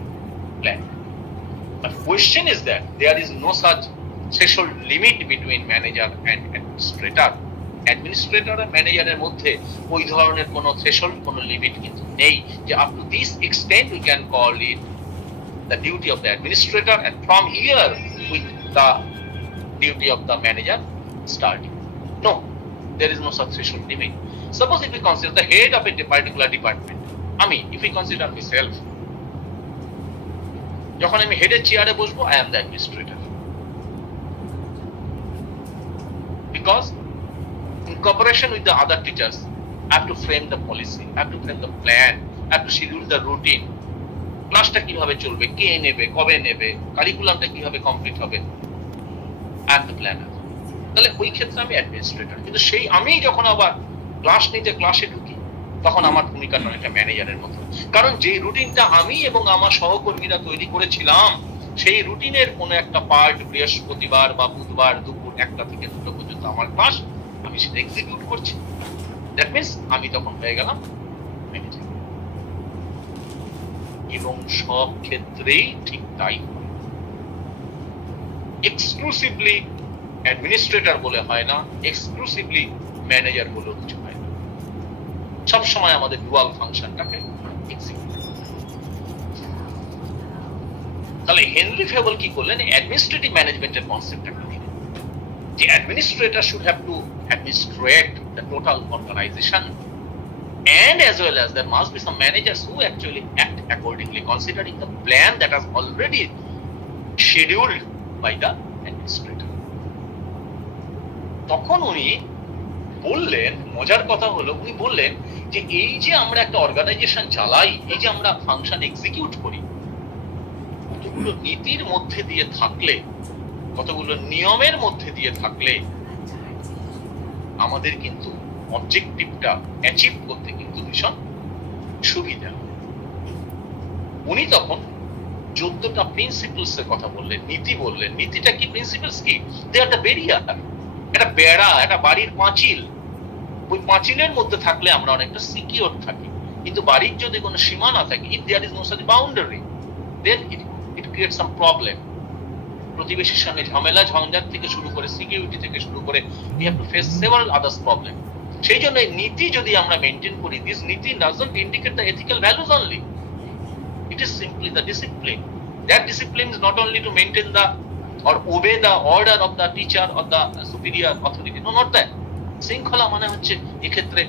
plan. The question is that there is no such threshold limit between manager and administrator. Administrator আর ম্যানেজারের মধ্যে ওই ধরনের কোনো threshold, কোনো লিমিট কিন্তু নেই, যে up to this extent we can call it the duty of the administrator, and from here with the duty of the manager starting. No, there is no such threshold limit. Suppose if we consider the head of a particular department, if we consider myself, যখন আমি হেডের চেয়ারে বসবো, I am the administrator, because in cooperation with the other teachers I have to frame the policy, I have to frame the plan, I have to schedule the routine, ক্লাসটা কিভাবে চলবে, কে নেবে, কবে নেবে, কারিকুলামটা কিভাবে কমপ্লিট হবে, I am the planner. তাহলে ওই ক্ষেত্রে আমি অ্যাডমিনিস্ট্রেটর। কিন্তু সেই আমি যখন আবার ক্লাস নিতে ক্লাসে ঢুকি, তখন আমার ভূমিকাটা অনেকটা ম্যানেজারের মতো। কারণ যে রুটিনটা আমি এবং আমার সহকর্মীরা তৈরি করেছিলাম, সেই রুটিনের কোনো একটা পার্ট বৃহস্পতিবার বা বুধবার দুপুর 1টা থেকে 2টো পর্যন্ত আমার ক্লাস, আমি সেটা এক্সিকিউট করছি। দ্যাট মিনস আমি তখন হয়ে গেলাম ম্যানেজার। এবং সব ক্ষেত্রেই ঠিক তাই, এক্সক্লুসিভলি অ্যাডমিনিস্ট্রেটর বলে হয় না, এক্সক্লুসিভলি ম্যানেজার বলেও কিছু হয় না। সবসময় আমাদের ডুয়াল ফাংশনটাকে এক্সিকিউট। তাহলে হেনরি ফেবল কি করলেন? অ্যাডমিনিস্ট্রেটিভ ম্যানেজমেন্টের কনসেপ্টটা দিলেন, যে administrator should have to administrate the total organisation, and as well as there must be some managers who actually act accordingly, considering the plan that has already scheduled by the administrator. তখন উনি বললেন, মজার কথা হলো, উনি বললেন যে এই যে আমরা একটা অর্গানাইজেশন চালাই, এই যে আমরা ফাংশন এক্সিকিউট করি, কতগুলো নীতির মধ্যে দিয়ে থাকলে, কতগুলো নিয়মের মধ্যে দিয়ে থাকলে আমাদের কিন্তু অবজেক্টিভটা অ্যাচিভ করতে কিন্তু ভীষণ সুবিধা। উনি তখন 14টা প্রিন্সিপলস এর কথা বললেন, নীতি বললেন। নীতিটা কি, প্রিন্সিপলস কি? দে আর দ্য ব্যারিয়ার, একটা বেড়া, একটা বাড়ির পাঁচিল। ওই পাঁচিলের মধ্যে থাকলে আমরা অনেকটা সিকিউর থাকি, কিন্তু বাড়ির যদি কোনো সীমা না থাকে, if there is no such boundary, then it creates some problem. প্রতিবেশীর সঙ্গে ঝামেলা ঝঞ্ঝাট থেকে শুরু করে, সিকিউরিটি থেকে শুরু করে, we have to face several others problem. সেই জন্য নীতি যদি আমরা মেনটেন করি, this নীতি doesn't indicate the ethical values only, it is simply the discipline. That discipline is not only to maintain the or obey the order of the teacher or the superior authority, no, not that. শৃঙ্খলা মানে হচ্ছে এক্ষেত্রে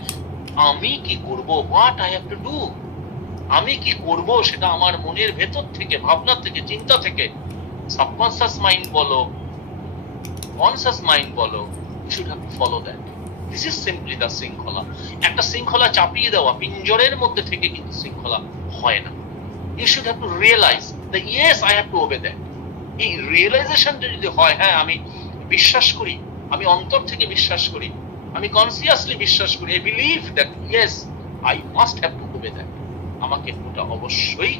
আমি কি করব, what I have to do, আমি কি করব সেটা আমার মনের ভেতর থেকে, ভাবনা থেকে, চিন্তা থেকে, সাবকনসিয়াস মাইন্ড বলো, কনসিয়াস মাইন্ড বলো, you should have to follow that. This is simply the শৃঙ্খলা। একটা শৃঙ্খলা চাপিয়ে দেওয়া, পিঞ্জরের মধ্যে থেকে কিন্তু শৃঙ্খলা হয় না। You should have to realize that yes, I have to obey that. এই রিয়েলাইজেশনটা যদি হয়, হ্যাঁ আমি বিশ্বাস করি, আমি অন্তর থেকে বিশ্বাস করি, আমি কনসিয়াসলি বিশ্বাস করি, I believe that yes, I must have to obey that, আমাকে ওটা অবশ্যই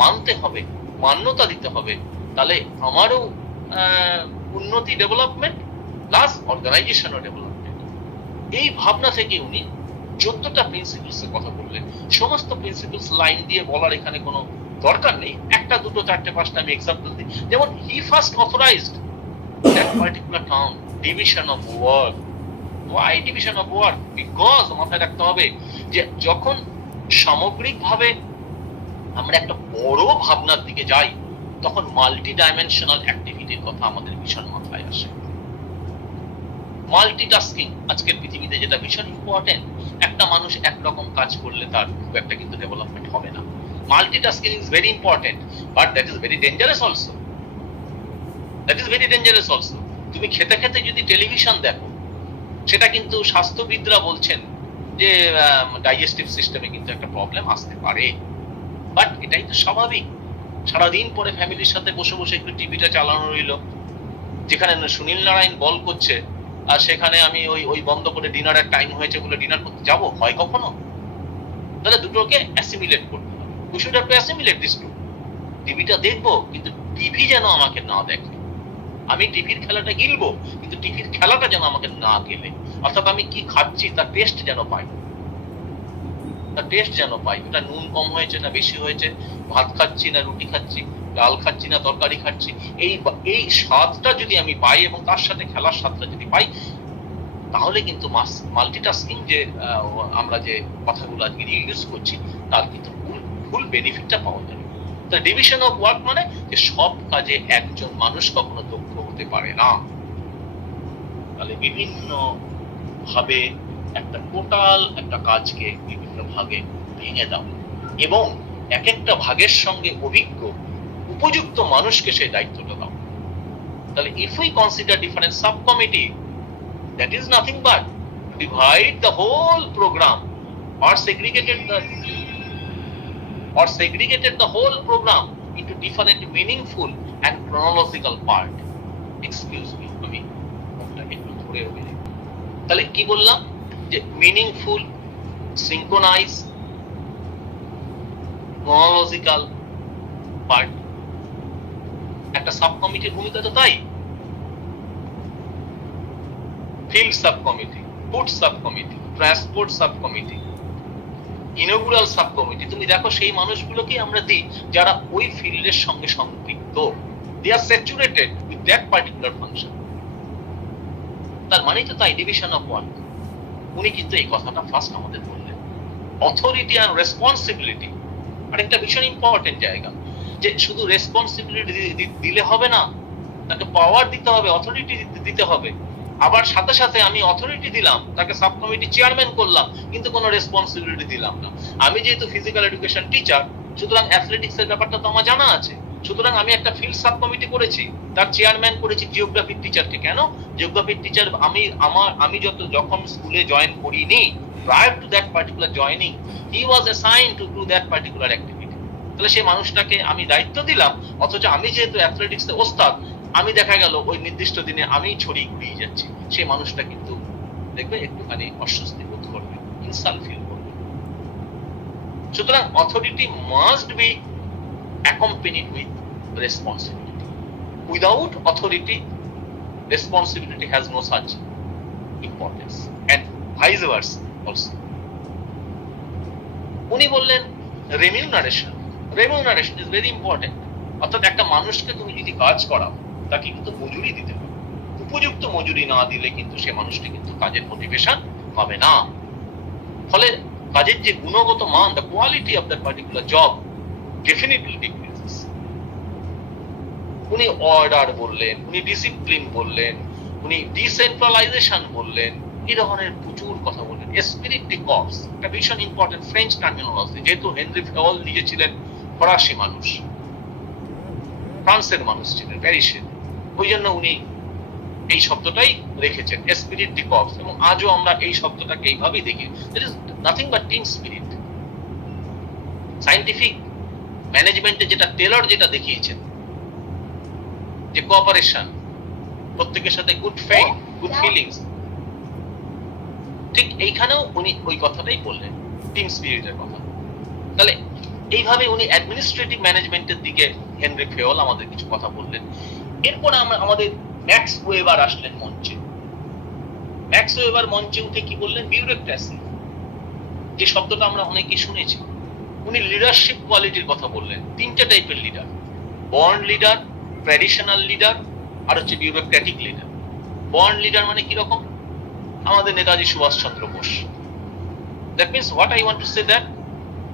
মানতে হবে, মান্যতা দিতে হবে, তাহলে আমারও উন্নতি, ডেভেলপমেন্ট প্লাস অর্গানাইজেশনও ডেভেলপমেন্ট। এই ভাবনা থেকে উনি 14টা প্রিন্সিপলস এর কথা বললেন। সমস্ত প্রিন্সিপলস লাইন দিয়ে বলার এখানে কোনো দরকার নেই, একটা দুটো চারটে পাঁচটা আমি এক্সাম্পল দিই। যেমন he first authorised that particular term division of work. Why division of work? Because মাথায় রাখতে হবে যে যখন সামগ্রিকভাবে আমরা একটা বড় ভাবনার দিকে যাই, তখন মাল্টি ডাইমেনশনাল অ্যাক্টিভিটির কথা আমাদের ভীষণ মাথায় আসে। মাল্টিটাস্কিং আজকের পৃথিবীতে যেটা ভীষণ ইম্পর্টেন্ট। একটা মানুষ একরকম কাজ করলে তার খুব একটা কিন্তু ডেভেলপমেন্ট হবে না। Multitasking is very important, but that is very dangerous also. That is very dangerous also. তুমি খেতে খেতে যদি টেলিভিশন দেখো, সেটা কিন্তু স্বাস্থ্যবিদরা বলছেন যে ডাইজেস্টিভ সিস্টেমে কিন্তু একটা প্রবলেম আসতে পারে, বাট এটাই তো স্বাভাবিক। সারাদিন পরে ফ্যামিলির সাথে বসে বসে একটু টিভিটা চালানো রইল, যেখানে সুনীল নারায়ণ বল করছে আর সেখানে আমি ওই বন্ধ করে ডিনারের টাইম হয়েছে বলে ডিনার করতে যাব, হয় কখনো? তাহলে দুটোকে অ্যাসিমিলেট করতে হবে। We should have to assimilate this two. টিভিটা দেখবো কিন্তু টিভি যেন আমাকে না দেখে। আমি টিভির খেলাটা গিলবো কিন্তু টিভির খেলাটা যেন আমাকে না গেলে, অর্থাৎ আমি কি খাচ্ছি তার টেস্ট যেন পাই, তার টেস্ট যেন পাই। ওটা নুন কম হয়েছে না বেশি হয়েছে, ভাত খাচ্ছি না রুটি খাচ্ছি, ডাল খাচ্ছি না তরকারি খাচ্ছি, এই স্বাদটা যদি আমি পাই এবং তার সাথে খেলার স্বাদটা যদি পাই, তাহলে কিন্তু মাল্টিটাস্কিং যে আমরা যে কথাগুলো আজকে ইউজ করছি তার কিন্তু ফুল বেনিফিটটা পাওয়া যাবে। তো ডিভিশন অফ ওয়ার্ক মানে যে সব কাজে একজন মানুষ কখনো দক্ষ হতে পারে না। তাহলে বিভিন্ন ভাবে একটা টোটাল একটা কাজকে বিভিন্ন ভাগে ভেঙে দাও এবং এক একটা ভাগের সঙ্গে অভিজ্ঞ উপযুক্ত মানুষকে সেই দায়িত্বটা দাও। তাহলে if we consider different sub committee, that is nothing but divide the whole program or segregated the whole program into different meaningful and chronological part. Excuse me, আমি ওটাকে একটু ধরে বলি। তাহলে কি বললাম যে মিনিংফুল, সিনক্রোনাইজ, chronological part একটা সাব কমিটির ভূমিকা তো তাই। Field sub committee, food sub committee, transport sub committee, inaugural sub committee, তুমি দেখো সেই মানুষগুলোকে আমরা দিই যারা ওই ফিল্ডের সঙ্গে সম্পৃক্ত। They are saturated with that particular function. তার মানে তো তাই ডিভিশন অফ ওয়ার্ক। উনি কিন্তু এই কথাটা ফার্স্ট আমাদের বললেন। অথরিটি আর রেসপন্সিবিলিটি আরেকটা ভীষণ ইম্পর্টেন্ট জায়গা, যে শুধু রেসপন্সিবিলিটি দিলে হবে না, তাকে পাওয়ার দিতে হবে, অথরিটি দিতে হবে। আবার সাথে সাথে আমি অথরিটি দিলাম, তাকে সাব কমিটি চেয়ারম্যান করলাম, কিন্তু কোনো রেসপন্সিবিলিটি দিলাম না। আমি যেহেতু ফিজিক্যাল এডুকেশন টিচার, সুতরাং অ্যাথলেটিক্স এর ব্যাপারটা তো আমার জানা আছে, সুতরাং আমি একটা ফিল্ড সাব কমিটি করেছি, তার চেয়ারম্যান করেছি জিওগ্রাফির টিচারকে। কেন? জিওগ্রাফির টিচার আমি যখন স্কুলে জয়েন করিনি, prior to that particular joining, he was assigned to do that particular activity. তাহলে সেই মানুষটাকে আমি দায়িত্ব দিলাম, অথচ আমি যেহেতু অ্যাথলেটিক্স এর ওস্তাদ, আমি দেখা গেল ওই নির্দিষ্ট দিনে আমি ছড়িয়ে ঘুরিয়ে যাচ্ছি, সেই মানুষটা কিন্তু দেখবে একটুখানি অস্বস্তি বোধ করবে, ইনসাল্ট ফিল করবে। সুতরাং authority must be accompanied with responsibility. Without authority, responsibility has no such importance, and vice versa also. উনি বললেন remuneration is very important. অর্থাৎ একটা মানুষকে তুমি যদি কাজ করাও, তাকে কিন্তু মজুরি দিতে হবে। উপযুক্ত মজুরি না দিলে কিন্তু সে মানুষটি কিন্তু কাজের মোটিভেশন পাবে না। ফলে কাজের যে গুণগত মান, the quality of that particular job definitely decreases. উনি অর্ডার বললেন, উনি ডিসিপ্লিন বললেন, উনি ডিসেন্ট্রালাইজেশন বললেন, এই ধরনের প্রচুর কথা বললেন। এসপিরিট ডি কর্পস একটা ভীষণ ইম্পর্টেন্ট ফ্রেঞ্চ টার্মিনোলজি, যেহেতু হেনরি ফেওল নিজে ছিলেন ফরাসি মানুষ, ফ্রান্সের মানুষ ছিলেন, প্যারিসের, ওই জন্য উনি এই শব্দটাই রেখেছেন, এসপিরিট ডি কর্পস। এবং আজও আমরা এই শব্দটাকে এইভাবেই দেখি, that is nothing but team spirit. Scientific ম্যানেজমেন্টে যেটা টেলর যেটা দেখিয়েছেন, যে কোঅপারেশন, প্রত্যেকের সাথে গুড ফেইথ, গুড ফিলিংস, ঠিক এইখানেও উনি ওই কথাটাই বললেন, টিম স্পিরিটের কথা। তাহলে এইভাবে উনি অ্যাডমিনিস্ট্রেটিভ ম্যানেজমেন্টের দিকে হেনরি ফেওল আমাদের কিছু কথা বললেন। এরপর আমাদের ম্যাক্স ওয়েবার আসলেন মঞ্চে। ম্যাক্স ওয়েবার মঞ্চে উঠে কি বললেন? বিউরোক্রেসি, যে শব্দটা আমরা অনেকে শুনেছি। উনি লিডারশিপ কোয়ালিটির কথা বললেন। তিনটা টাইপের leader, born leader, traditional leader, আর হচ্ছে বিউরোক্রেটিক লিডার। বর্ন লিডার মানে কিরকম? আমাদের Netaji Subhash Chandra Bose. That means what I want to say that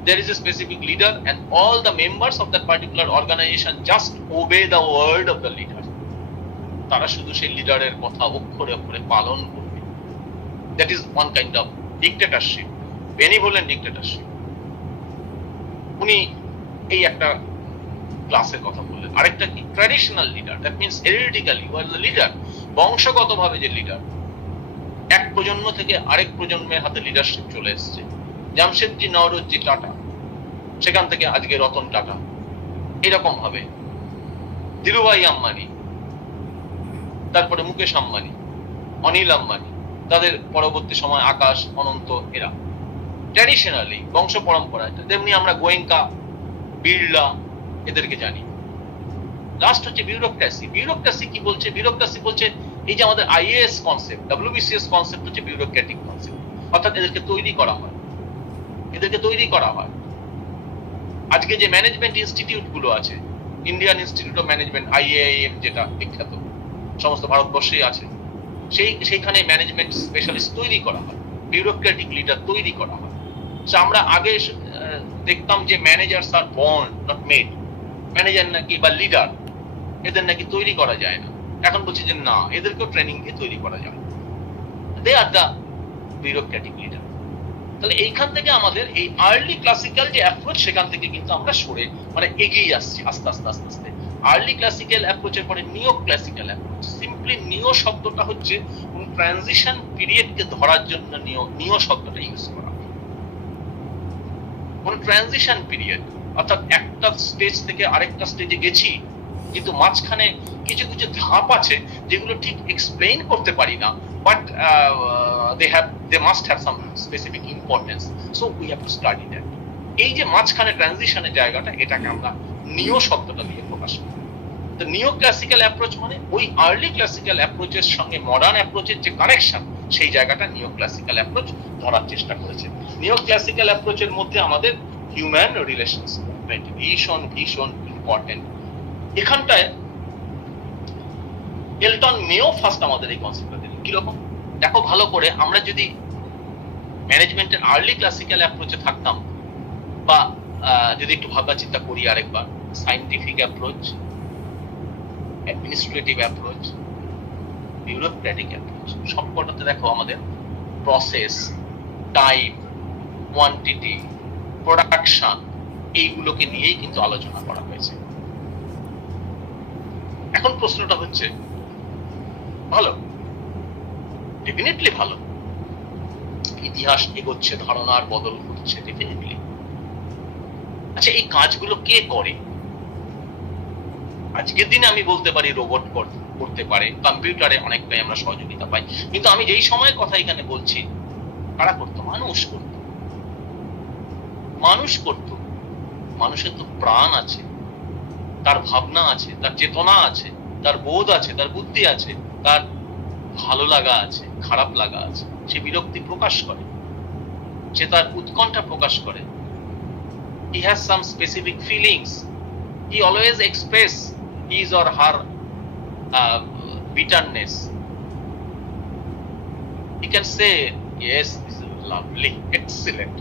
there is a specific leader and all the members of that particular organization just obey the word of the leader. তারা শুধু সেই লিডারের কথা অক্ষরে অক্ষরে পালন করবে। That is one kind of dictatorship, benevolent dictatorship. উনি এই একটা ক্লাসের কথা বললেন। আরেকটা কি? Traditional leader, that means hereditarily you are the leader, বংশগতভাবে যে লিডার, এক প্রজন্ম থেকে আরেক প্রজন্মের হাতে লিডারশিপ চলে এসছে। জামশেদজি নওরোজি টাটা, সেখান থেকে আজকে রতন টাটা, এরকম ভাবে ধীরুভাই আম্বানি, তারপরে মুকেশ আম্বানি, অনিল আম্বানি, তাদের পরবর্তী সময় আকাশ, অনন্ত, এরা ট্র্যাডিশনালি বংশ পরম্পরায়। তেমনি আমরা গোয়েঙ্কা, বিড়লা এদেরকে জানি। লাস্ট হচ্ছে বিউরোক্রেসি। বিউরোক্রেসি কি বলছে? বিউরোক্রেসি বলছে এই যে আমাদের আইএএস কনসেপ্ট, ডব্লিউবিসিএস কনসেপ্ট হচ্ছে বিউরোক্রেটিক কনসেপ্ট, অর্থাৎ এদেরকে তৈরি করা হয়, এদেরকে তৈরি করা হয়। আজকে যে ম্যানেজমেন্ট ইনস্টিটিউট গুলো আছে, ইন্ডিয়ান ইনস্টিটিউট অফ ম্যানেজমেন্ট, আইএআইএম যেটা বিখ্যাত, সমস্ত ভারতবর্ষেই আছে, সেইখানে ম্যানেজমেন্ট স্পেশালিস্ট তৈরি করা হয়, বিউরোক্রেটিক লিডার তৈরি করা হয়। আমরা আগে দেখতাম যে managers are born not made, manager নাকি বা লিডার এদের নাকি তৈরি করা যায় না। এখন বলছি যে না, এদেরকেও ট্রেনিং দিয়ে তৈরি করা যায়, দে আর দ্য বিউরোক্রেটিক লিডার। তাহলে এইখান থেকে আমাদের এই আর্লি ক্লাসিক্যাল যে অ্যাপ্রোচ, সেখান থেকে কিন্তু আমরা সরে মানে এগিয়ে যাচ্ছি আস্তে আস্তে আস্তে আস্তে। আর্লি ক্লাসিক্যাল অ্যাপ্রোচের পরে নিও ক্লাসিক্যাল অ্যাপ্রোচ। সিম্পলি নিও শব্দটা হচ্ছে কোন ট্রানজিশন পিরিয়ডকে ধরার জন্য নিও শব্দটা ইউজ করা। কোন ট্রানজিশন পিরিয়ড, অর্থাৎ একটা স্টেজ থেকে আরেকটা স্টেজে গেছি, কিন্তু মাঝখানে কিছু কিছু ধাপ আছে যেগুলো ঠিক এক্সপ্লেইন করতে পারি না, but they must have some specific importance, so we have to study that. এই যে মাঝখানে ট্রানজিশনের জায়গাটা, এটাকে আমরা নিও শব্দটা দিয়ে প্রকাশ করি। তো নিও ক্লাসিক্যাল অ্যাপ্রোচ মানে ওই আর্লি ক্লাসিক্যাল অ্যাপ্রোচের সঙ্গে মডার্ন অ্যাপ্রোচের যে কানেকশন, সেই জায়গাটা নিও ক্লাসিক্যাল অ্যাপ্রোচ ধরার চেষ্টা করেছে। নিও ক্লাসিক্যাল অ্যাপ্রোচের মধ্যে আমাদের হিউম্যান রিলেশনস মুভমেন্ট ভীষণ ভীষণ ইম্পর্টেন্ট। এখানটায় এলটন মেও ফার্স্ট আমাদের এই কনসেপ্টটা দিলেন। কিরকম দেখো ভালো করে, আমরা যদি ম্যানেজমেন্টের আর্লি ক্লাসিক্যাল অ্যাপ্রোচে থাকতাম, বা যদি একটু ভাবনা চিন্তা করি আরেকবার, scientific approach, administrative approach, bureaucratic approach, সবকটাতে দেখো আমাদের প্রসেস, টাইম, কোয়ান্টিটি, প্রোডাকশন, এইগুলোকে নিয়েই কিন্তু আলোচনা করা হয়েছে। এখন প্রশ্নটা হচ্ছে, ভালো, ডেফিনেটলি ভালো, ইতিহাস এগোচ্ছে, ধারণার বদল ঘটছে, ডেফিনেটলি। আচ্ছা, এই কাজগুলো কে করে? আজকের দিনে আমি বলতে পারি রোবট করতে পারে, কম্পিউটারে অনেকটাই আমরা সহযোগিতা পাই, কিন্তু আমি যেই সময়ের কথা এখানে বলছি, কারা করতো? মানুষ করতো, মানুষ করতো। মানুষের তো প্রাণ আছে, তার ভাবনা আছে, তার চেতনা আছে, তার বোধ আছে, তার বুদ্ধি আছে, তার ভালো লাগা আছে, খারাপ লাগা আছে, সে বিরক্তি প্রকাশ করে, সে তার উৎকণ্ঠা প্রকাশ করে। He has some specific feelings. He always express his or her bitterness. He can say, yes, this is lovely, excellent,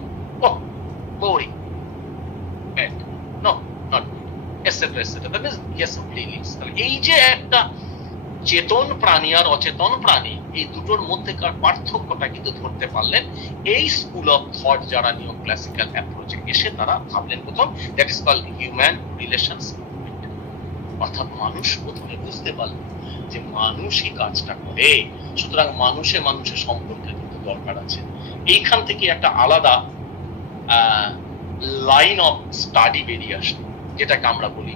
oh, boring, bad, no, not good, etc. etc. That means he has some feelings. এই যে একটা চেতন প্রাণী আর অচেতন প্রাণী, এই দুটোর মধ্যেকার পার্থক্যটা কিন্তু ধরতে পারলেন এই স্কুল অফ থট যারা নিও ক্লাসিক্যাল অ্যাপ্রোচে এসে তারা ভাবলেন প্রথম, that is called human relations movement. অর্থাৎ মানুষ প্রথমে বুঝতে পারলেন যে মানুষই কাজটা করে, সুতরাং মানুষে মানুষের সম্পর্কের কিন্তু দরকার আছে। এইখান থেকে একটা আলাদা লাইন অফ স্টাডি বেরিয়ে আসে, যেটাকে আমরা বলি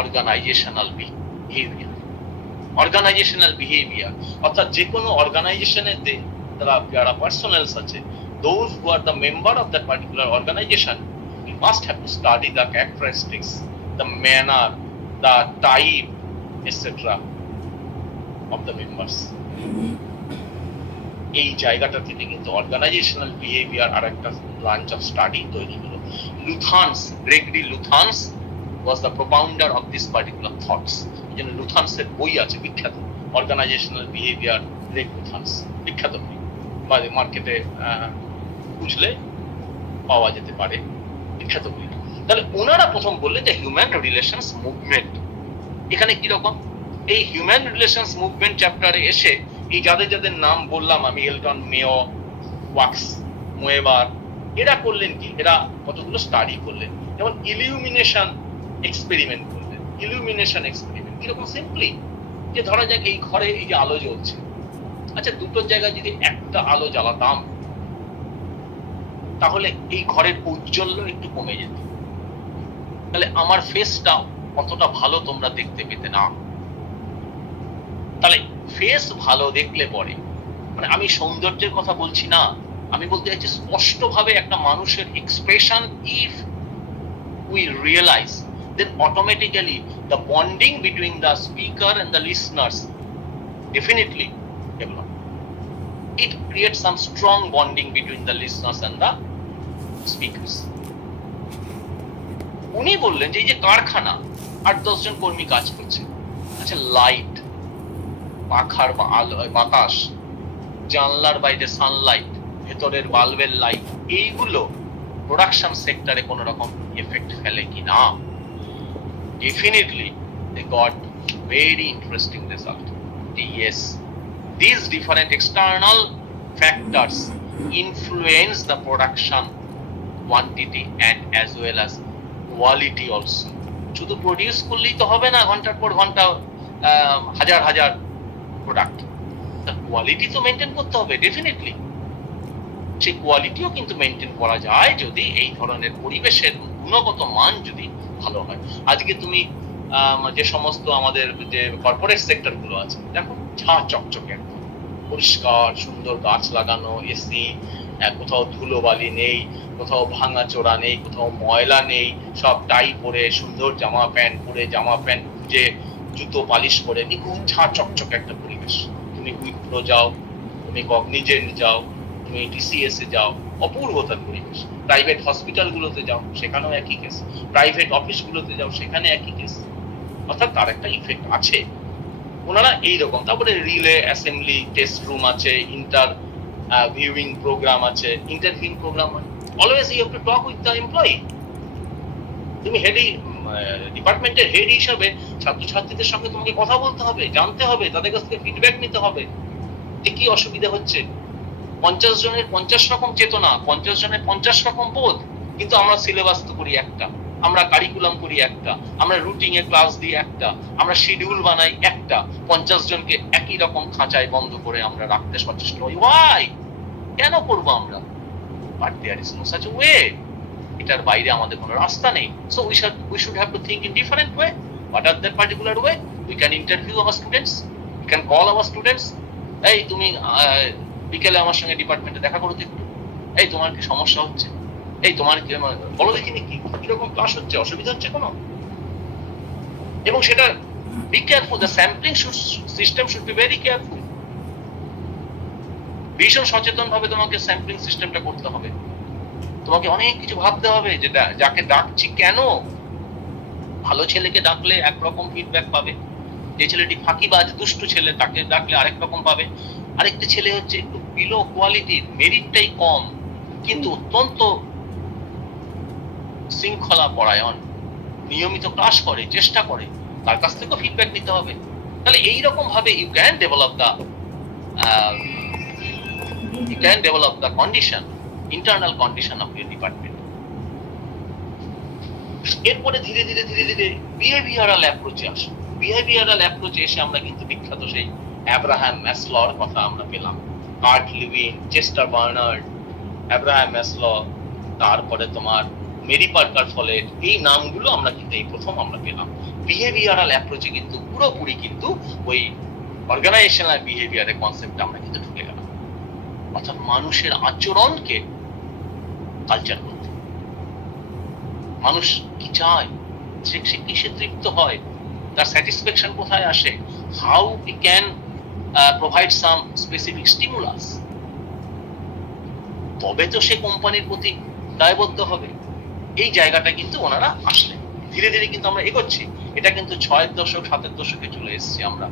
অর্গানাইজেশনাল বিহেভিয়ার। অর্গানাইজেশনাল বিহেভিয়ার অর্থাৎ যে কোনো অর্গানাইজেশনের যারা পার্সোনালস আছে, those who are the member of that particular organization, we must have to study the characteristics, the manner, the type, etc. of the members. এই জায়গাটা থেকে কিন্তু অর্গানাইজেশনাল বিহেভিয়ার আর একটা ব্রাঞ্চ অফ স্টাডি তৈরি হলো। লুথানস, Gregory লুথানস was the propounder of this particular thoughts. এই জন্য লুথানসের বই আছে বিখ্যাত, অর্গানাইজেশনাল বিহেভিয়ার, গ্রেগ লুথানস, বিখ্যাত বই, বাইরে মার্কেটে খুঁজলে পাওয়া যেতে পারে, বিখ্যাত বই। তাহলে ওনারা প্রথম বললেন যে হিউম্যান রিলেশনস মুভমেন্ট। এখানে কিরকম এই হিউম্যান রিলেশনস মুভমেন্ট চ্যাপ্টারে এসে এই যাদের যাদের নাম বললাম আমি, এলটন মেও, ওয়াক্স, মোয়েবার, এরা করলেন কি, এরা কতগুলো স্টাডি করলেন। যেমন ইলিউমিনেশন এক্সপেরিমেন্ট করলেন। ইলিউমিনেশন এক্সপেরিমেন্ট কিরকম? সিম্পলি যে ধরা যাক এই ঘরে এই যে আলো জ্বলছে, আচ্ছা দুটো জায়গায় যদি একটা আলো জ্বালাতাম তাহলে এই ঘরের ঔজ্জ্বল্য একটু কমে যেত, তাহলে আমার ফেসটা অতটা ভালো তোমরা দেখতে পেতে না। তাহলে ফেস ভালো দেখলে পরে, মানে আমি সৌন্দর্যের কথা বলছি না, আমি বলতে চাইছি স্পষ্টভাবে একটা মানুষের expression if we realise, then automatically the bonding between the speaker and the listeners definitely develop. It creates some strong bonding between the listeners and the speakers. উনি বললেন যে এই যে কারখানা 8-10 জন কর্মী কাজ করছে, আচ্ছা লাইট, পাখার বাতাস, জানলার বাইরে সানলাইট, ভেতরের বাল্বের লাইট, এইগুলো প্রোডাকশন সেক্টরে কোন রকম এফেক্ট ফেলে কিনা? Definitely they got very interesting result. Yes, these different external factors influence the production quantity and as well as quality also. শুধু প্রডিউস করলেই তো হবে না, ঘন্টার পর ঘন্টা হাজার হাজার প্রোডাক্ট, তার কোয়ালিটি তো মেনটেন করতে হবে ডেফিনেটলি। সেই কোয়ালিটিও কিন্তু মেনটেন করা যায় যদি এই ধরনের পরিবেশের গুণগত মান যদি ভালো হয়। আজকে তুমি যে সমস্ত আমাদের যে কর্পোরেট সেক্টর গুলো আছে দেখো, ঝাঁ চকচকে একদম পরিষ্কার সুন্দর, গাছ লাগানো, এসি, কোথাও ধুলোবালি নেই, কোথাও ভাঙা চোরা নেই, কোথাও ময়লা নেই, সব টাই পরে সুন্দর জামা প্যান্ট পরে, জামা প্যান্ট খুঁজে, জুতো পালিশ করে, নিখুঁত ঝাঁ চকচকে একটা পরিবেশ। তুমি উইপ্রো যাও, তুমি কগনিজেন্ট যাও, তুমি টিসিএস এ যাও, অপূর্বতার পরিবেশ। প্রাইভেট হসপিটাল গুলোতে যাও, সেখানেও একই কেস। প্রাইভেট অফিস গুলোতে যাও, সেখানে একই কেস। অর্থাৎ তার একটা ইফেক্ট আছে। ওনারা এইরকম, তারপরে রিলে অ্যাসেম্বলি, টেস্ট রুম আছে, ইন্টার ভিউইং প্রোগ্রাম আছে, ইন্টারভিউইং প্রোগ্রাম আছে। Always you have to talk with the employee. তুমি হেড, ডিপার্টমেন্টের হেড হিসাবে ছাত্রছাত্রীদের সঙ্গে তোমাকে কথা বলতে হবে, জানতে হবে, তাদের কাছ থেকে ফিডব্যাক নিতে হবে যে কি অসুবিধা হচ্ছে। 50 জনের 50 রকম চেতনা, 50 জনের 50 রকম বোধ, কিন্তু আমরা সিলেবাস তো করি একটা, আমরা কারিকুলাম করি একটা, আমরা রুটিন এ ক্লাস দিই একটা, আমরা শিডিউল বানাই একটা, 50 জনকে একই রকম খাঁচায় বন্ধ করে আমরা রাখতে সচেষ্ট হই। ওয়াই? কেন করবো আমরা? But there is no such way. এটার বাইরে আমাদের কোনো রাস্তা নেই। So we should have to think in different way. What are that particular way? We can interview our students, we can call our students, এই তুমি বিকেলে আমার সঙ্গে ডিপার্টমেন্টে দেখা করো একটু, এই তোমার কি সমস্যা হচ্ছে, এই তোমার কি বলো দেখিনি, কিরকম ক্লাস হচ্ছে, অসুবিধা হচ্ছে কোনো? এবং সেটা be careful, the sampling system should be very careful. ভীষণ সচেতন ভাবে তোমাকে স্যাম্পলিং সিস্টেমটা করতে হবে। তোমাকে অনেক কিছু ভাবতে হবে যে যাকে ডাকছি কেন। ভালো ছেলেকে ডাকলে একরকম ফিডব্যাক পাবে, যে ছেলেটি ফাঁকিবাজ দুষ্টু ছেলে তাকে ডাকলে আরেক রকম পাবে। আরেকটা ছেলে হচ্ছে একটু বিলো কোয়ালিটির, মেরিটটাই কম, কিন্তু অত্যন্ত শৃঙ্খলা পরায়ণ, নিয়মিত ক্লাস করে, চেষ্টা করে, তার কাছ থেকেও ফিডব্যাক নিতে হবে। তাহলে এইরকম ভাবে you can develop the condition, internal condition of your department. এরপরে ধীরে ধীরে ধীরে ধীরে বিহেভিয়ারাল অ্যাপ্রোচে আসে। বিহেভিয়ারাল অ্যাপ্রোচে এসে আমরা কিন্তু বিখ্যাত সেই অ্যাব্রাহাম ম্যাসলর কথা আমরা পেলাম, কার্ট লিভিন, চেস্টার বার্নার্ড, অ্যাব্রাহাম ম্যাসল, তারপরে তোমার মেরি পার্কার ফলেট, এই নামগুলো আমরা কিন্তু এই প্রথম আমরা পেলাম। বিহেভিয়ারাল অ্যাপ্রোচে কিন্তু পুরোপুরি কিন্তু ওই অর্গানাইজেশনাল বিহেভিয়ারের কনসেপ্ট আমরা কিন্তু ঢুকে গেলাম। অর্থাৎ মানুষের আচরণকে কালচার করতে, মানুষ কি চায়, সে কিসে তৃপ্ত হয়, তার স্যাটিসফ্যাকশন কোথায় আসে, how we can provide some specific stimulus, তবে তো সে কোম্পানির প্রতি দায়বদ্ধ হবে। এই জায়গাটা কিন্তু ওনারা আসলেন। ধীরে ধীরে কিন্তু আমরা এগোচ্ছি। এটা কিন্তু 6 দশক 7 দশকে চলে এসেছি আমরা।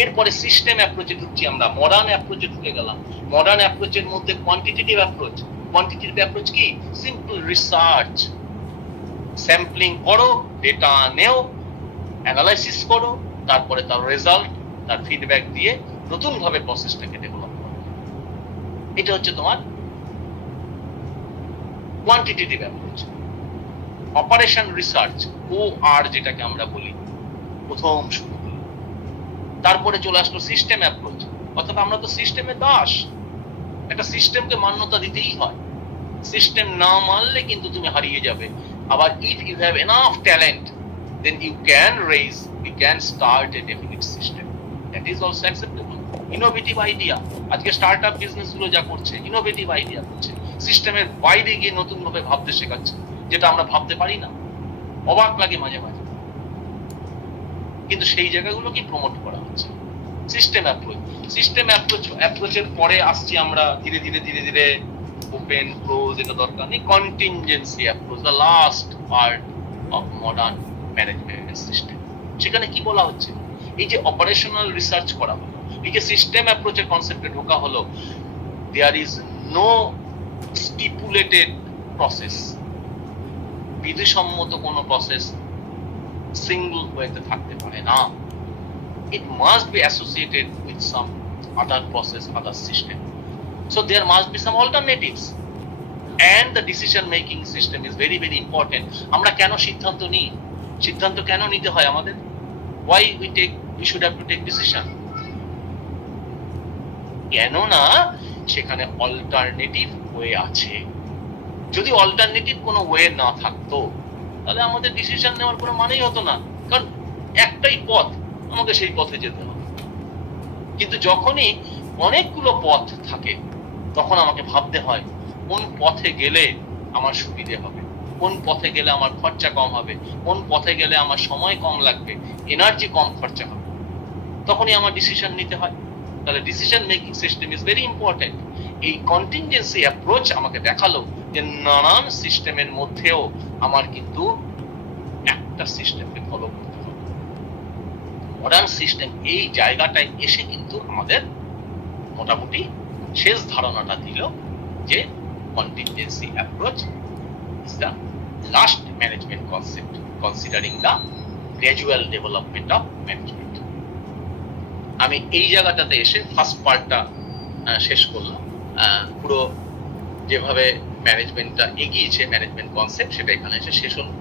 এরপরে সিস্টেম অ্যাপ্রোচে ঢুকছি আমরা, মডার্ন অ্যাপ্রোচে ঢুকে গেলাম। মডার্ন অ্যাপ্রোচের মধ্যে কোয়ান্টিটেটিভ অ্যাপ্রোচ। কোয়ান্টিটেটিভ অ্যাপ্রোচ কি? সিম্পল রিসার্চ, স্যাম্পলিং করো, ডেটা নেও, অ্যানালাইসিস করো, তারপরে তার রেজাল্ট, তার ফিডব্যাক দিয়ে নতুন ভাবে প্রসেসটাকে ডেভেলপ করো। এটা হচ্ছে তোমার quantitative approach. Operation research, OR যেটাকে আমরা বলি, প্রথম শুরু হলো। তারপরে চলে আসলো সিস্টেম অ্যাপ্রোচ। অর্থাৎ আমরা তো সিস্টেমের দাস, একটা সিস্টেমকে মান্যতা দিতেই হয়। সিস্টেম না মানলে কিন্তু তুমি হারিয়ে যাবে। আবার if you have enough talent, then you can start a definite system that is also acceptable. Innovative idea. আজকে স্টার্ট আপ বিজনেস গুলো যা করছে ইনোভেটিভ আইডিয়া করছে, সিস্টেমের বাইরে গিয়ে নতুন ভাবে ভাবতে শেখাচ্ছে, যেটা আমরা ভাবতে পারি না, অবাক লাগে মাঝে মাঝে। কিন্তু সেই জায়গাগুলো কি প্রমোট করা হচ্ছে? সিস্টেম অ্যাপ্রোচ, সিস্টেম অ্যাপ্রোচের পরে আসছি আমরা ধীরে ধীরে ধীরে ধীরে ওপেন ক্লোজ, এটা দরকার নেই, contingency approach, the last part of modern management system. সেখানে কি বলা হচ্ছে? এই যে অপারেশনাল রিসার্চ করা হলো, এই যে সিস্টেম অ্যাপ্রোচের কনসেপ্টে ঢোকা হলো, there is no stipulated process, বিধিসম্মত কোনো প্রসেস সিঙ্গল ওয়েতে থাকতে পারে না। It must be associated with some other process, other system. So there must be some alternatives. And the decision making system is very very important. আমরা কেন সিদ্ধান্ত নিই? সিদ্ধান্ত কেন নিতে হয় আমাদের? Why we should have to take decision? কেন না সেখানে অল্টারনেটিভ ওয়ে আছে। যদি অল্টারনেটিভ কোনো ওয়ে না থাকতো তাহলে আমাদের ডিসিশন নেওয়ার কোনো মানেই হতো না, কারণ একটাই পথ, আমাকে সেই পথে যেতে হবে। কিন্তু যখনই অনেকগুলো পথ থাকে তখন আমাকে ভাবতে হয় কোন পথে গেলে আমার সুবিধে হবে, কোন পথে গেলে আমার খরচা কম হবে, কোন পথে গেলে আমার সময় কম লাগবে, এনার্জি কম খরচা হবে, তখনই আমার ডিসিশন নিতে হয়। তাহলে decision making system is very important. এই কন্টিনজেন্সি অ্যাপ্রোচ আমাকে দেখালো যে নানান সিস্টেমের মধ্যেও আমার কিন্তু একটা সিস্টেমকে ফলো করতে হবে। মডার্ন সিস্টেম এই জায়গাটায় এসে কিন্তু আমাদের মোটামুটি শেষ ধারণাটা দিল যে contingency approach is the last management concept considering the gradual development of management. আমি এই জায়গাটাতে এসে ফার্স্ট পার্টটা শেষ করলাম। পুরো যেভাবে ম্যানেজমেন্টটা এগিয়েছে, ম্যানেজমেন্ট কনসেপ্ট, সেটা এখানে এসে শেষ হলো।